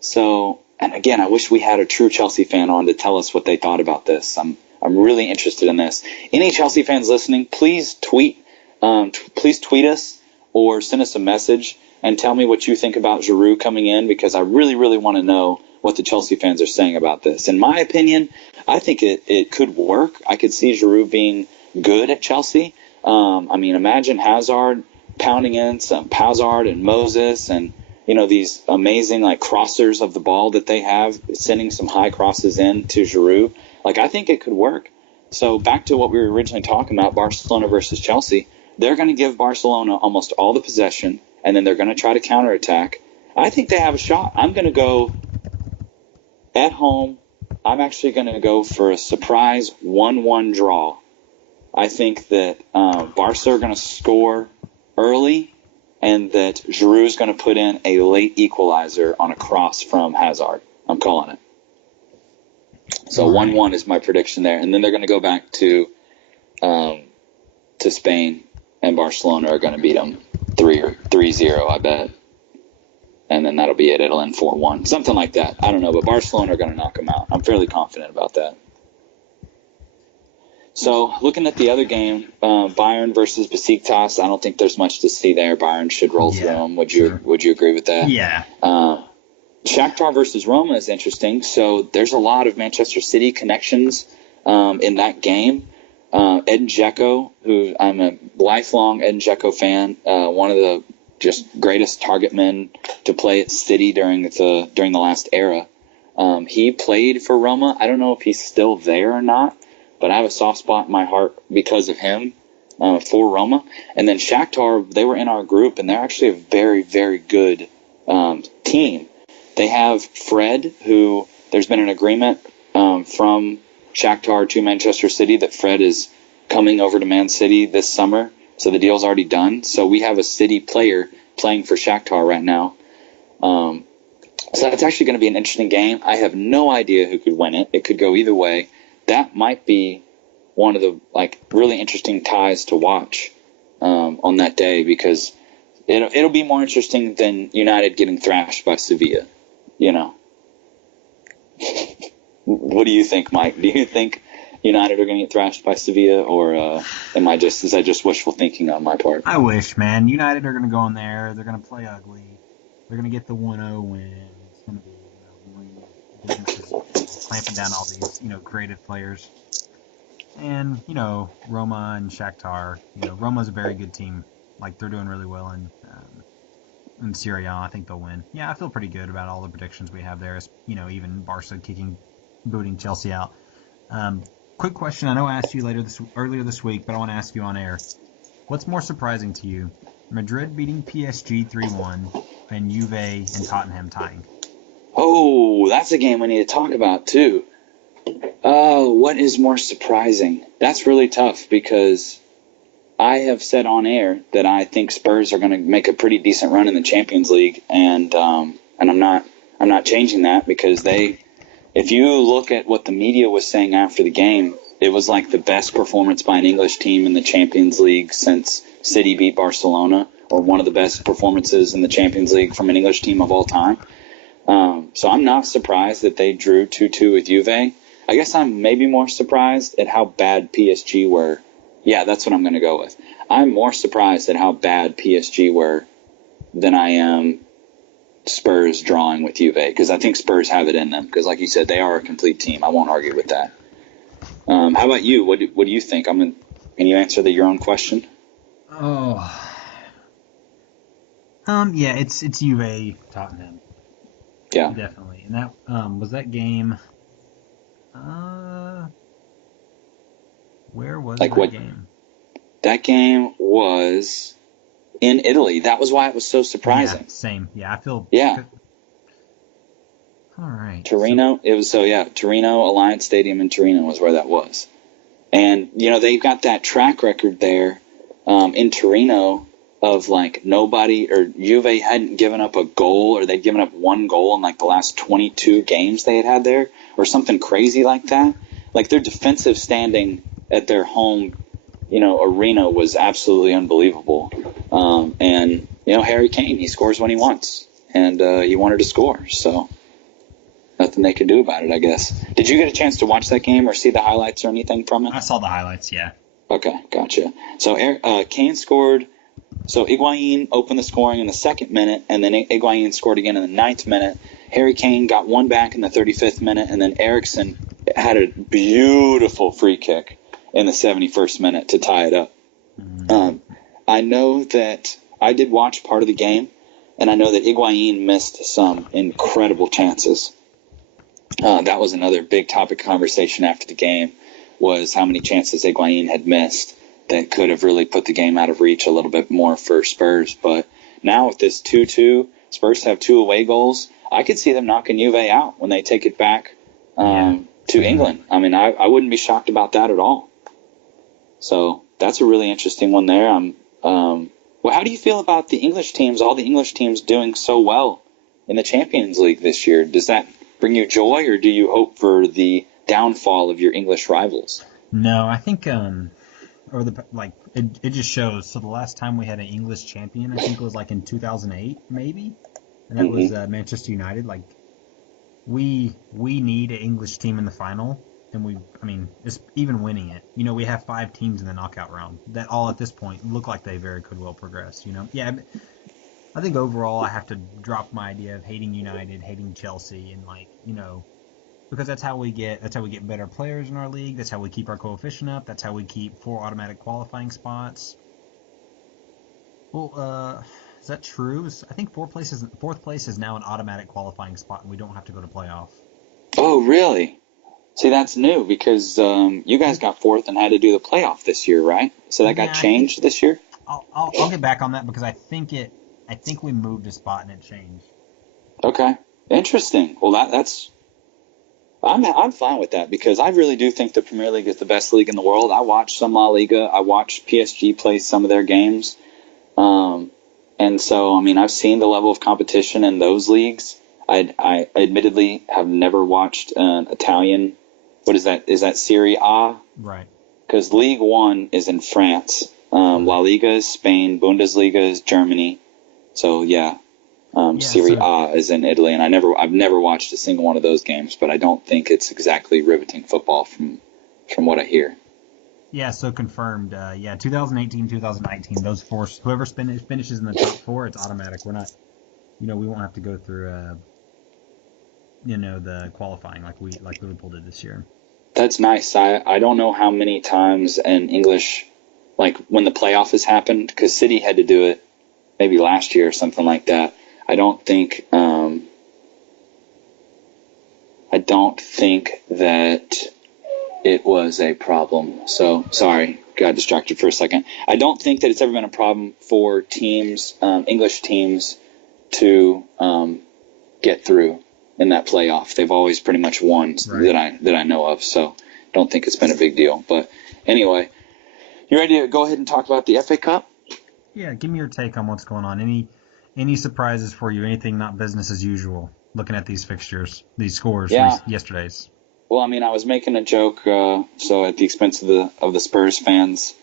So, and again, I wish we had a true Chelsea fan on to tell us what they thought about this. I'm really interested in this. Any Chelsea fans listening, please tweet us or send us a message and tell me what you think about Giroud coming in, because I really, really want to know what the Chelsea fans are saying about this. In my opinion, I think it could work. I could see Giroud being good at Chelsea. I mean, imagine Hazard pounding in some Hazard and Moses and these amazing crossers of the ball that they have, sending some high crosses in to Giroud. I think it could work. So back to what we were originally talking about, Barcelona versus Chelsea. They're going to give Barcelona almost all the possession, and then they're going to try to counterattack. I think they have a shot. I'm going to go at home. I'm actually going to go for a surprise 1-1 draw. I think that Barca are going to score early, and that Giroud is going to put in a late equalizer on a cross from Hazard. I'm calling it. So 1-1 is my prediction there, and then they're going to go back to Spain, and Barcelona are going to beat them 3-0, I bet, and then that'll be it. It'll end 4-1, something like that. I don't know, but Barcelona are going to knock them out. I'm fairly confident about that. So looking at the other game, Bayern versus Besiktas, I don't think there's much to see there. Bayern should roll through them. Would you agree with that? Yeah. Shakhtar versus Roma is interesting. So there's a lot of Manchester City connections in that game. Edin Dzeko, who I'm a lifelong Edin Dzeko fan, one of the just greatest target men to play at City during the last era. He played for Roma. I don't know if he's still there or not, but I have a soft spot in my heart because of him for Roma. And then Shakhtar, they were in our group, and they're actually a very, very good team. They have Fred, who there's been an agreement from Shakhtar to Manchester City that Fred is coming over to Man City this summer. So the deal's already done. So we have a City player playing for Shakhtar right now. So that's actually going to be an interesting game. I have no idea who could win it. It could go either way. That might be one of the really interesting ties to watch on that day, because it'll be more interesting than United getting thrashed by Sevilla. What do you think, Mike? Do you think United are going to get thrashed by Sevilla, or is that just wishful thinking on my part? I wish, man. United are going to go in there. They're going to play ugly. They're going to get the 1-0 win. It's going to be businesses clamping down all these creative players. And Roma and Shakhtar. Roma's a very good team. They're doing really well in Serie A. I think they'll win. Yeah, I feel pretty good about all the predictions we have there. Even Barca booting Chelsea out. Quick question. I know I asked you earlier this week, but I want to ask you on air. What's more surprising to you? Madrid beating PSG 3-1 and Juve and Tottenham tying? Oh, that's a game we need to talk about too. Oh, what is more surprising? That's really tough, because I have said on air that I think Spurs are going to make a pretty decent run in the Champions League, and I'm not changing that, because they if you look at what the media was saying after the game, it was like the best performance by an English team in the Champions League since City beat Barcelona, or one of the best performances in the Champions League from an English team of all time. So I'm not surprised that they drew 2-2 with Juve. I guess I'm maybe more surprised at how bad PSG were. Yeah, that's what I'm going to go with. I'm more surprised at how bad PSG were than I am Spurs drawing with Juve, because I think Spurs have it in them. Because, like you said, they are a complete team. I won't argue with that. How about you? What do you think? Can you answer your own question? Oh, yeah, it's Juve Tottenham. Yeah, Definitely. And that was that game. Where was like that what? game? That game was in Italy. That was why it was so surprising. Yeah, same. Yeah, I feel. Yeah. All right. Torino. Torino Alliance Stadium in Torino was where that was. And, they've got that track record there in Torino of, like, nobody, or Juve hadn't given up a goal, or they'd given up one goal in, like, the last 22 games they had there, or something crazy like that. Like, their defensive standing at their home, arena was absolutely unbelievable. And, Harry Kane, he scores when he wants, and he wanted to score, so nothing they could do about it, I guess. Did you get a chance to watch that game or see the highlights or anything from it? I saw the highlights, yeah. Okay, gotcha. So Kane scored. So Higuain opened the scoring in the 2nd minute, and then Higuain scored again in the 9th minute. Harry Kane got one back in the 35th minute, and then Eriksen had a beautiful free kick in the 71st minute to tie it up. I know that I did watch part of the game, and I know that Higuain missed some incredible chances. That was another big topic of conversation after the game, was how many chances Higuain had missed that could have really put the game out of reach a little bit more for Spurs. But now with this 2-2, Spurs have 2 away goals. I could see them knocking Juve out when they take it back to England. I mean, I wouldn't be shocked about that at all. So that's a really interesting one there. Well, how do you feel about the English teams, all the English teams doing so well in the Champions League this year? Does that bring you joy, or do you hope for the downfall of your English rivals? No, I think it just shows. So the last time we had an English champion, I think it was like in 2008, maybe, and that was Manchester United. Like we need an English team in the final, and just even winning it. We have 5 teams in the knockout round that all at this point look like they very could well progress. Yeah. I think overall I have to drop my idea of hating United, hating Chelsea, and because that's how we get better players in our league. That's how we keep our coefficient up. That's how we keep 4 automatic qualifying spots. Well, is that true? I think fourth place is now an automatic qualifying spot, and we don't have to go to playoff. Oh, really? See, that's new, because you guys got 4th and had to do the playoff this year, right? So that got changed this year? I'll get back on that, because I think we moved a spot and it changed. Okay, interesting. Well, I'm fine with that, because I really do think the Premier League is the best league in the world. I watch some La Liga. I watch PSG play some of their games. And so, I've seen the level of competition in those leagues. I admittedly have never watched an Italian. What is that? Is that Serie A? Right. Because League One is in France. La Liga is Spain. Bundesliga is Germany. So, yeah. Serie A is in Italy, and I've never watched a single one of those games, but I don't think it's exactly riveting football from what I hear. Yeah, so confirmed. 2018, 2019, those 4, whoever finishes in the top 4, it's automatic. We're not, we won't have to go through, the qualifying like Liverpool did this year. That's nice. I don't know how many times in English, like when the playoff has happened, because City had to do it maybe last year or something like that. I don't think that it was a problem. So, sorry, got distracted for a second. I don't think that it's ever been a problem for teams, English teams, to get through in that playoff. They've always pretty much won, right, that I know of. So, don't think it's been a big deal. But anyway, you ready to go ahead and talk about the FA Cup? Yeah, give me your take on what's going on. Any surprises for you? Anything not business as usual? looking at these fixtures, these scores Yeah. yesterday's. Well, I mean, I was making a joke, so at the expense of the Spurs fans,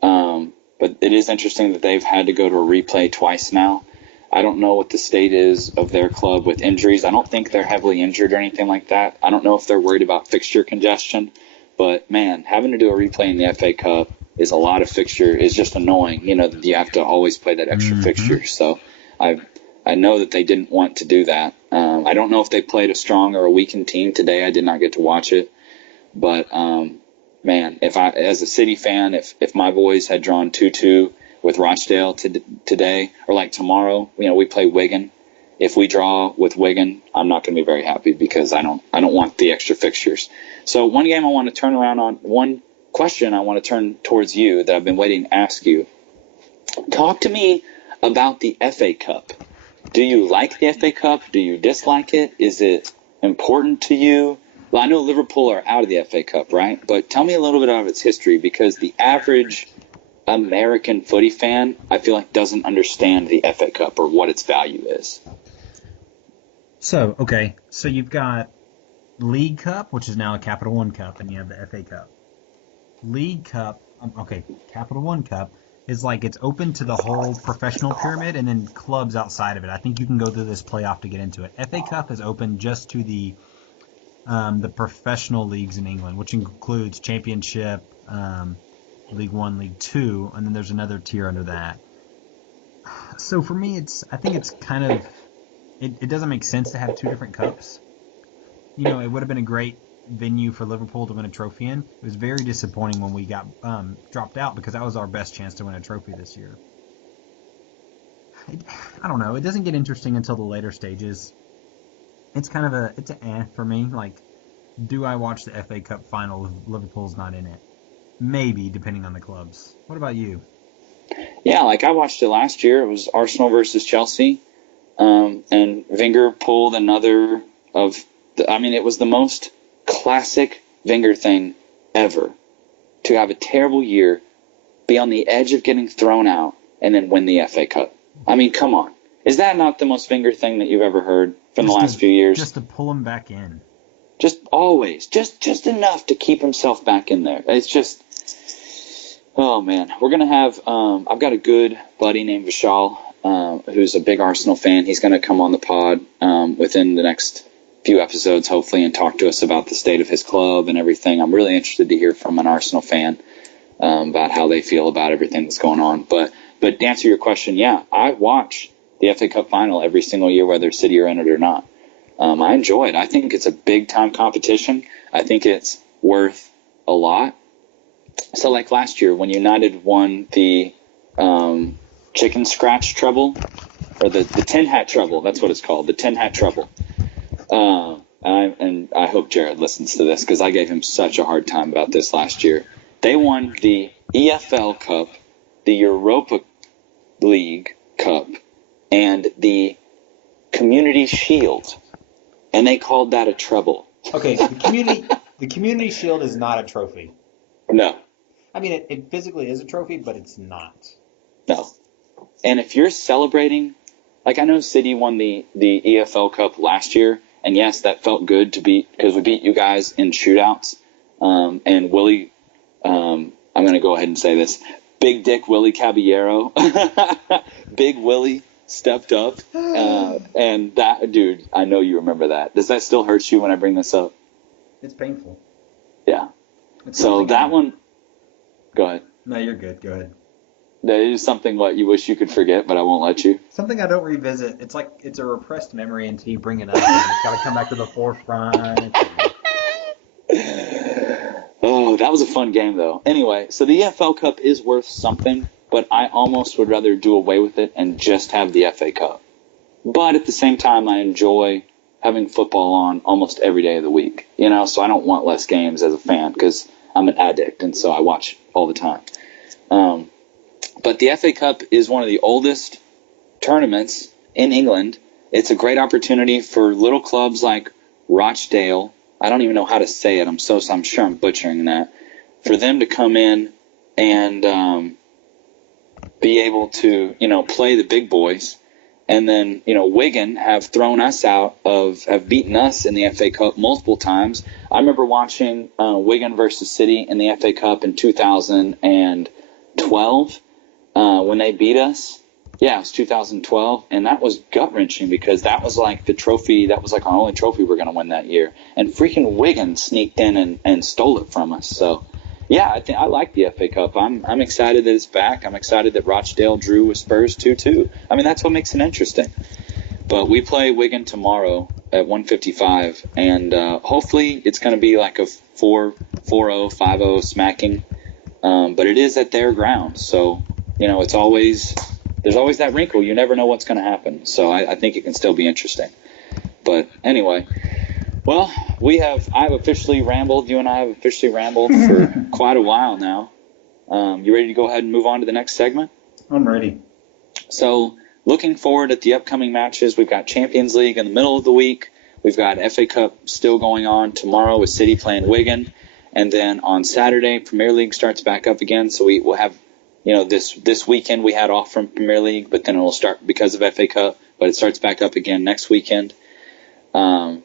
but it is interesting that they've had to go to a replay twice now. I don't know what the state is of their club with injuries. I don't think they're heavily injured or anything like that. I don't know if they're worried about fixture congestion, but man, having to do a replay in the FA Cup is a lot of fixture. Is just annoying. You know that you have to always play that extra fixture. So I know that they didn't want to do that. I don't know if they played a strong or a weakened team today. I did not get to watch it. But, man, as a City fan, if my boys had drawn 2-2 with Rochdale today, or like tomorrow, you know, we play Wigan. If we draw with Wigan, I'm not going to be very happy because I don't want the extra fixtures. So one game I want to turn around on, one question I want to turn towards you that I've been waiting to ask you. Talk to me about the FA Cup. Do you like the FA Cup? Do you dislike it? Is it important to you? Well, I know Liverpool are out of the FA Cup, right? But tell me a little bit of its history, because the average American footy fan, I feel like, doesn't understand the FA Cup or what its value is. So you've got League Cup, which is now a Capital One Cup, and you have the FA Cup. League Cup, Capital One Cup is like it's open to the whole professional pyramid and then clubs outside of it. I think you can go through this playoff to get into it. FA Cup is open just to the professional leagues in England, which includes Championship, League One, League Two, and then there's another tier under that. So for me, I think it's kind of it doesn't make sense to have two different cups. You know, it would have been a great venue for Liverpool to win a trophy in. It was very disappointing when we got dropped out, because that was our best chance to win a trophy this year. I don't know. It doesn't get interesting until the later stages. It's kind of it's an for me. Like, do I watch the FA Cup final if Liverpool's not in it? Maybe, depending on the clubs. What about you? Yeah, like I watched it last year. It was Arsenal versus Chelsea, and Wenger pulled another of it was the most classic Wenger thing ever, to have a terrible year, be on the edge of getting thrown out, and then win the FA Cup. I mean, come on. Is that not the most Wenger thing that you've ever heard from the last few years? Just to pull him back in. Just always. Just enough to keep himself back in there. It's just, oh, man. We're going to have, I've got a good buddy named Vishal, who's a big Arsenal fan. He's going to come on the pod within the next few episodes, hopefully, and talk to us about the state of his club and everything. I'm really interested to hear from an Arsenal fan about how they feel about everything that's going on. But to answer your question, yeah, I watch the FA Cup final every single year, whether City are in it or not. I enjoy it. I think it's a big-time competition. I think it's worth a lot. So, like last year, when United won the chicken scratch treble, or the tin hat treble, that's what it's called, the tin hat treble. And I hope Jared listens to this, because I gave him such a hard time about this last year. They won the EFL Cup, the Europa League Cup, and the Community Shield, and they called that a treble. Okay, the Community Shield is not a trophy. No. I mean, it physically is a trophy, but it's not. No. And if you're celebrating, like I know City won the EFL Cup last year, and yes, that felt good to beat, because we beat you guys in shootouts. And Willie, I'm going to go ahead and say this, Big Dick Willie Caballero, Big Willie stepped up. And that, dude, I know you remember that. Does that still hurt you when I bring this up? It's painful. Yeah. So that one, go ahead. No, you're good. Go ahead. That is something what you wish you could forget, but I won't let you. Something I don't revisit. It's like it's a repressed memory until you bring it up, and it's got to come back to the forefront. Oh, that was a fun game, though. Anyway, so the EFL Cup is worth something, but I almost would rather do away with it and just have the FA Cup. But at the same time, I enjoy having football on almost every day of the week, so I don't want less games as a fan, because I'm an addict, and so I watch all the time. But the FA Cup is one of the oldest tournaments in England. It's a great opportunity for little clubs like Rochdale. I don't even know how to say it. I'm sure I'm butchering that. For them to come in and be able to, play the big boys And then, Wigan have beaten us in the FA Cup multiple times. I remember watching Wigan versus City in the FA Cup in 2012 when they beat us. Yeah, it was 2012, and that was gut-wrenching because that was like the trophy. That was like our only trophy we're going to win that year. And freaking Wigan sneaked in and stole it from us. So, yeah, I like the FA Cup. I'm excited that it's back. I'm excited that Rochdale drew with Spurs 2-2. I mean, that's what makes it interesting. But we play Wigan tomorrow at 1:55, and hopefully it's going to be like a 4-0, 5-0 smacking. But it is at their ground, so there's always that wrinkle. You never know what's going to happen. So I think it can still be interesting. But anyway, well, I've officially rambled. You and I have officially rambled for quite a while now. You ready to go ahead and move on to the next segment? I'm ready. So looking forward at the upcoming matches, we've got Champions League in the middle of the week. We've got FA Cup still going on tomorrow with City playing Wigan. And then on Saturday, Premier League starts back up again. So we will have, this weekend we had off from Premier League, but then it will start because of FA Cup. But it starts back up again next weekend. And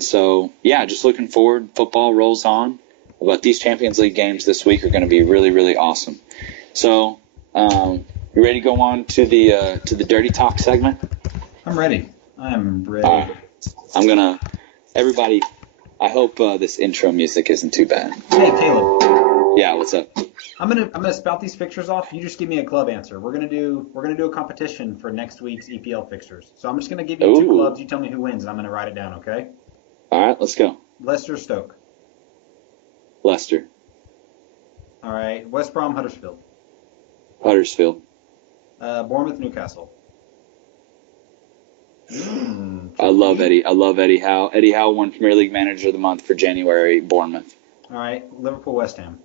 so, yeah, just looking forward. Football rolls on. But these Champions League games this week are going to be really, really awesome. So, you ready to go on to the Dirty Talk segment? I'm ready. I'm ready. Everybody, I hope this intro music isn't too bad. Hey, Caleb. Yeah, what's up? I'm gonna spout these fixtures off. You just give me a club answer. We're gonna do a competition for next week's EPL fixtures. So I'm just gonna give you two clubs. You tell me who wins, and I'm gonna write it down. Okay? All right, let's go. Leicester, Stoke. Leicester. All right. West Brom, Huddersfield. Huddersfield. Bournemouth, Newcastle. I love Eddie. I love Eddie Howe. Eddie Howe won Premier League Manager of the Month for January. Bournemouth. All right. Liverpool, West Ham.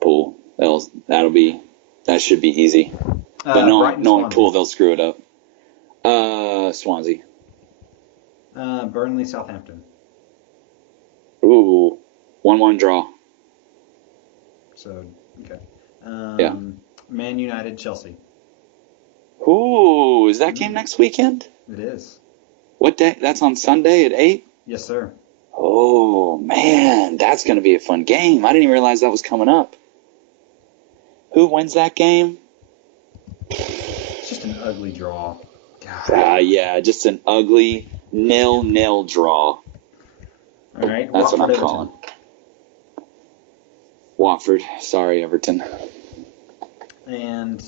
Pool. That should be easy. But knowing Pool, they'll screw it up. Swansea. Burnley, Southampton. Ooh, 1-1 draw. So okay. Yeah. Man United, Chelsea. Ooh, is that game next weekend? It is. What day? That's on Sunday at 8? Yes, sir. Oh, man, that's going to be a fun game. I didn't even realize that was coming up. Who wins that game? It's just an ugly draw. God. Yeah, just an ugly 0-0 draw. All right. That's Watford, what I'm Everton. calling. Watford. Sorry, Everton. And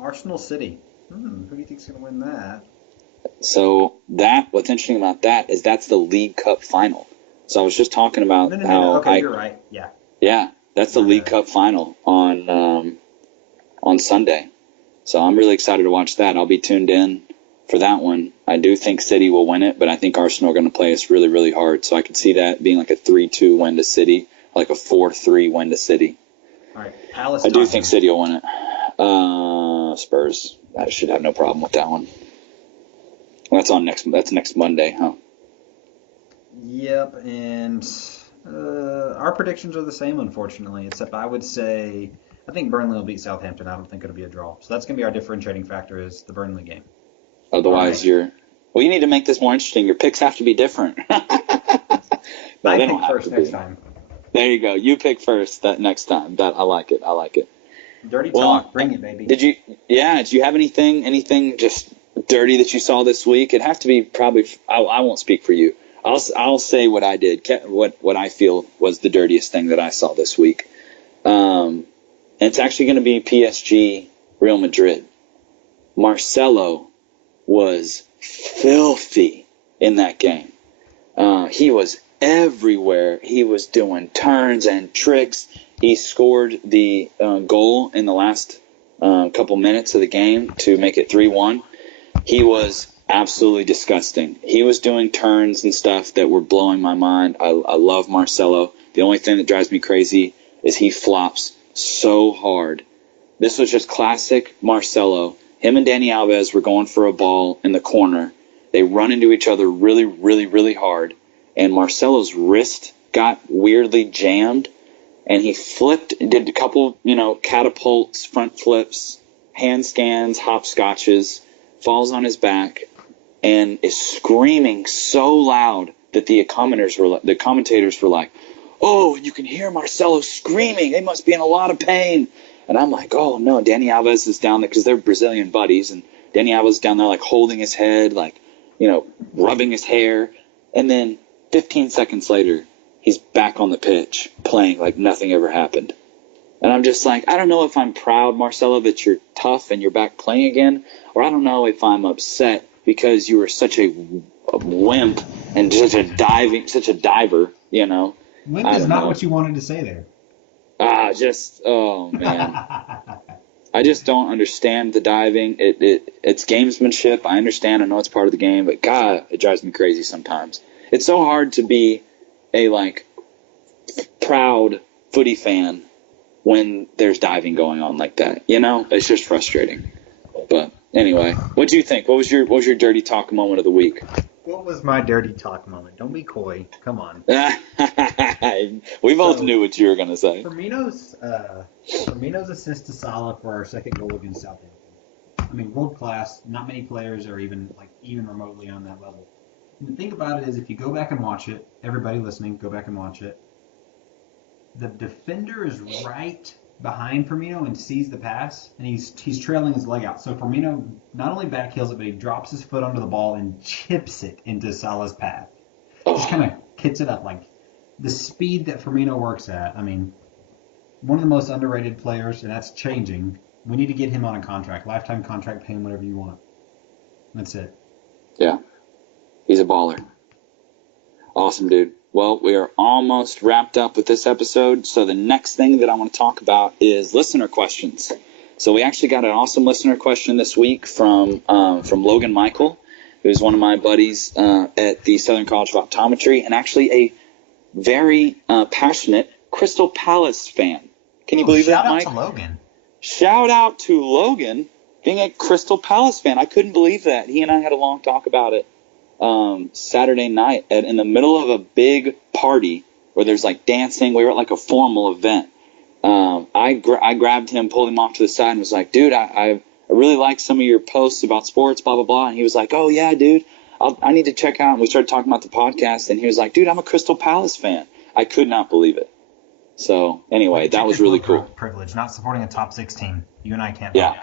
Arsenal, City. Who do you think's going to win that? So what's interesting about that is that's the League Cup final. So I was just talking about how Okay, you're right. Yeah. Yeah, that's the League Cup final on Sunday. So I'm really excited to watch that. I'll be tuned in for that one. I do think City will win it, but I think Arsenal are going to play us really, really hard. So I could see that being like a 3-2 win to City, like a 4-3 win to City. All right, Palace. I do think City will win it. Spurs. I should have no problem with that one. That's next Monday, huh? Yep, and our predictions are the same, unfortunately, except I would say I think Burnley will beat Southampton. I don't think it'll be a draw. So that's going to be our differentiating factor is the Burnley game. Otherwise, you need to make this more interesting. Your picks have to be different. No, I pick first next time. There you go. You pick first that next time. I like it. Dirty talk. Bring it, baby. Did you have anything just dirty that you saw this week? It'd have to be probably, I won't speak for you. I'll say what I did, what I feel was the dirtiest thing that I saw this week. And it's actually going to be PSG Real Madrid. Marcelo was filthy in that game. He was everywhere. He was doing turns and tricks. He scored the goal in the last couple minutes of the game to make it 3-1. He was absolutely disgusting. He was doing turns and stuff that were blowing my mind. I love Marcelo. The only thing that drives me crazy is he flops so hard. This was just classic Marcelo. Him and Dani Alves were going for a ball in the corner. They run into each other really, really, really hard. And Marcelo's wrist got weirdly jammed. And he did a couple, catapults, front flips, hand scans, hopscotches. falls on his back, and is screaming so loud that the commentators were like, "Oh, you can hear Marcelo screaming. They must be in a lot of pain." And I'm like, "Oh no!" Dani Alves is down there because they're Brazilian buddies, and Dani Alves is down there like holding his head, like, rubbing his hair, and then 15 seconds later, he's back on the pitch playing like nothing ever happened. And I'm just like, I don't know if I'm proud, Marcelo, that you're tough and you're back playing again, or I don't know if I'm upset because you were such a wimp and such a diver, Wimp is not what you wanted to say there. Oh man. I just don't understand the diving. It's gamesmanship. I understand. I know it's part of the game, but God, it drives me crazy sometimes. It's so hard to be a proud footy fan when there's diving going on like that. It's just frustrating. But anyway, what do you think? What was your dirty talk moment of the week? What was my dirty talk moment? Don't be coy. Come on. We both knew what you were going to say. Firmino's assist to Salah for our second goal against Southampton. I mean, world class. Not many players are even remotely on that level. And the thing about it is, if you go back and watch it, everybody listening, go back and watch it. The defender is right behind Firmino and sees the pass, and he's trailing his leg out. So Firmino not only backheels it, but he drops his foot onto the ball and chips it into Salah's path. Just kind of kits it up. Like, the speed that Firmino works at, I mean, one of the most underrated players, and that's changing. We need to get him on a contract. Lifetime contract, pay him whatever you want. That's it. Yeah. He's a baller. Awesome, dude. Well, we are almost wrapped up with this episode, so the next thing that I want to talk about is listener questions. So we actually got an awesome listener question this week from Logan Michael, who's one of my buddies at the Southern College of Optometry, and actually a very passionate Crystal Palace fan. Can you believe that, Mike? Shout out to Logan. Shout out to Logan being a Crystal Palace fan. I couldn't believe that. He and I had a long talk about it Saturday night in the middle of a big party where there's dancing. We were at a formal event. I grabbed him, pulled him off to the side, and was like, "Dude, I really like some of your posts about sports, blah, blah, blah." And he was like, "Oh, yeah, dude, I need to check out." And we started talking about the podcast, and he was like, "Dude, I'm a Crystal Palace fan." I could not believe it. So, anyway, that was really cool. Privilege, not supporting a top 6 team. You and I can't. Yeah,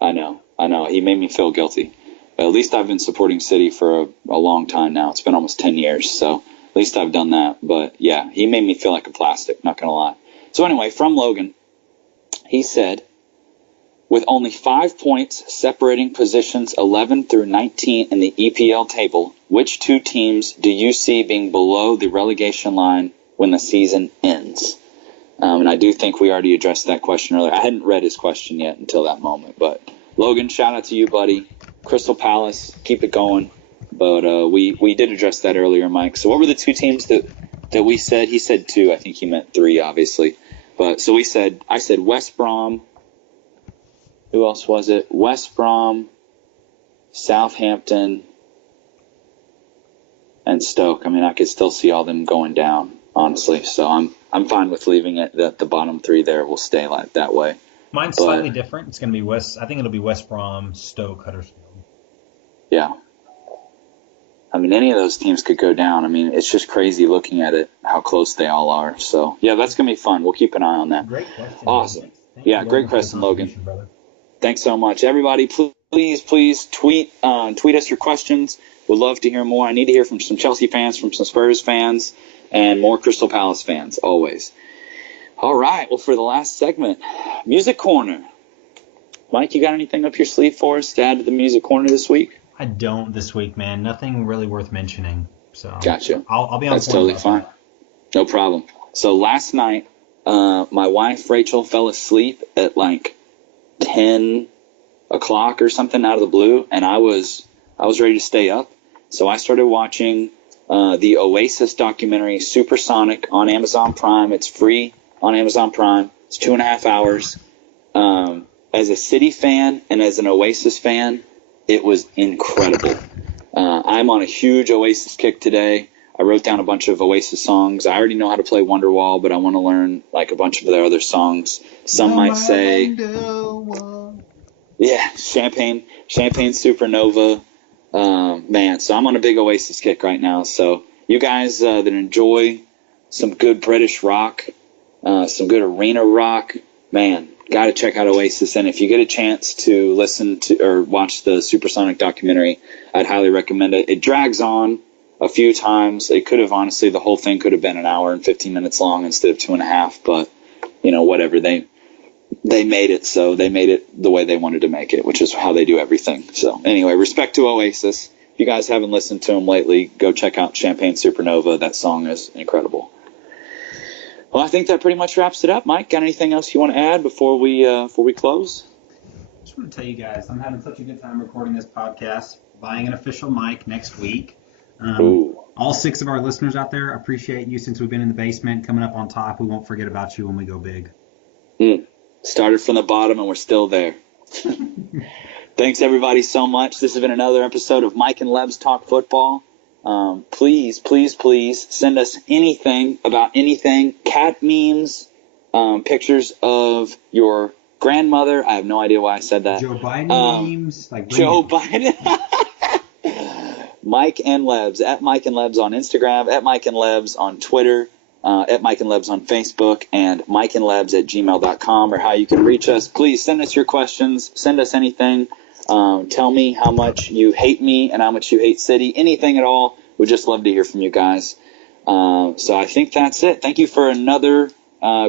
I know. He made me feel guilty. But at least I've been supporting City for a long time now. It's been almost 10 years, so at least I've done that. But, yeah, he made me feel like a plastic, not going to lie. So, anyway, from Logan, he said, with only 5 points separating positions 11 through 19 in the EPL table, which 2 teams do you see being below the relegation line when the season ends? And I do think we already addressed that question earlier. I hadn't read his question yet until that moment. But, Logan, shout out to you, buddy. Crystal Palace, keep it going. But we did address that earlier, Mike. So what were the 2 teams that we said? He said 2. I think he meant 3, obviously. But so I said West Brom. Who else was it? West Brom, Southampton, and Stoke. I mean, I could still see all them going down, honestly. So I'm fine with leaving it that the bottom 3 there will stay that way. Mine's slightly different. It's going to be I think it'll be West Brom, Stoke, Huddersfield. Yeah. I mean, any of those teams could go down. I mean, it's just crazy looking at it, how close they all are. So, yeah, that's going to be fun. We'll keep an eye on that. Great question. Awesome. Yeah, great question, Logan. Thanks so much. Everybody, please tweet us your questions. We'd love to hear more. I need to hear from some Chelsea fans, from some Spurs fans, and more Crystal Palace fans, always. All right. Well, for the last segment, Music Corner. Mike, you got anything up your sleeve for us to add to the Music Corner this week? I don't this week, man. Nothing really worth mentioning. So Gotcha. I'll be on. That's totally fine. No problem. So last night, my wife Rachel fell asleep at 10 o'clock or something out of the blue, and I was ready to stay up. So I started watching the Oasis documentary Supersonic on Amazon Prime. It's free on Amazon Prime. It's 2.5 hours. As a City fan and as an Oasis fan, it was incredible. I'm on a huge Oasis kick today. I wrote down a bunch of Oasis songs. I already know how to play Wonderwall, but I want to learn a bunch of their other songs. Some might say, Yeah, Champagne Supernova. Man, so I'm on a big Oasis kick right now. So you guys that enjoy some good British rock, some good arena rock, man, got to check out Oasis. And if you get a chance to listen to or watch the Supersonic documentary, I'd highly recommend it. It drags on a few times. It could have, honestly, the whole thing could have been an hour and 15 minutes long instead of 2.5. But, whatever. They made it, so they made it the way they wanted to make it, which is how they do everything. So anyway, respect to Oasis. If you guys haven't listened to them lately, go check out Champagne Supernova. That song is incredible. Well, I think that pretty much wraps it up. Mike, got anything else you want to add before we close? I just want to tell you guys, I'm having such a good time recording this podcast, buying an official mic next week. All 6 of our listeners out there, appreciate you since we've been in the basement. Coming up on top, we won't forget about you when we go big. Started from the bottom and we're still there. Thanks everybody so much. This has been another episode of Mike and Leb's Talk Football. Please send us anything about anything. Cat memes, pictures of your grandmother. I have no idea why I said that. Joe Biden memes. Joe Biden. Mike and Lebs, at Mike and Lebs on Instagram, at Mike and Lebs on Twitter, at Mike and Lebs on Facebook, and mikeandlebs@gmail.com, or how you can reach us. Please send us your questions. Send us anything. Tell me how much you hate me and how much you hate City. Anything at all. We'd just love to hear from you guys. So I think that's it. Thank you for another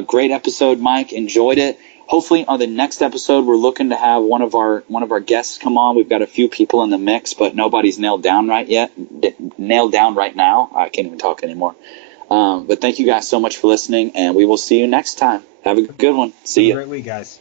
great episode, Mike. Enjoyed it. Hopefully on the next episode, we're looking to have one of our guests come on. We've got a few people in the mix, but nobody's nailed down right now. I can't even talk anymore. But thank you guys so much for listening, and we will see you next time. Have a good one. See you. Have a great week, guys.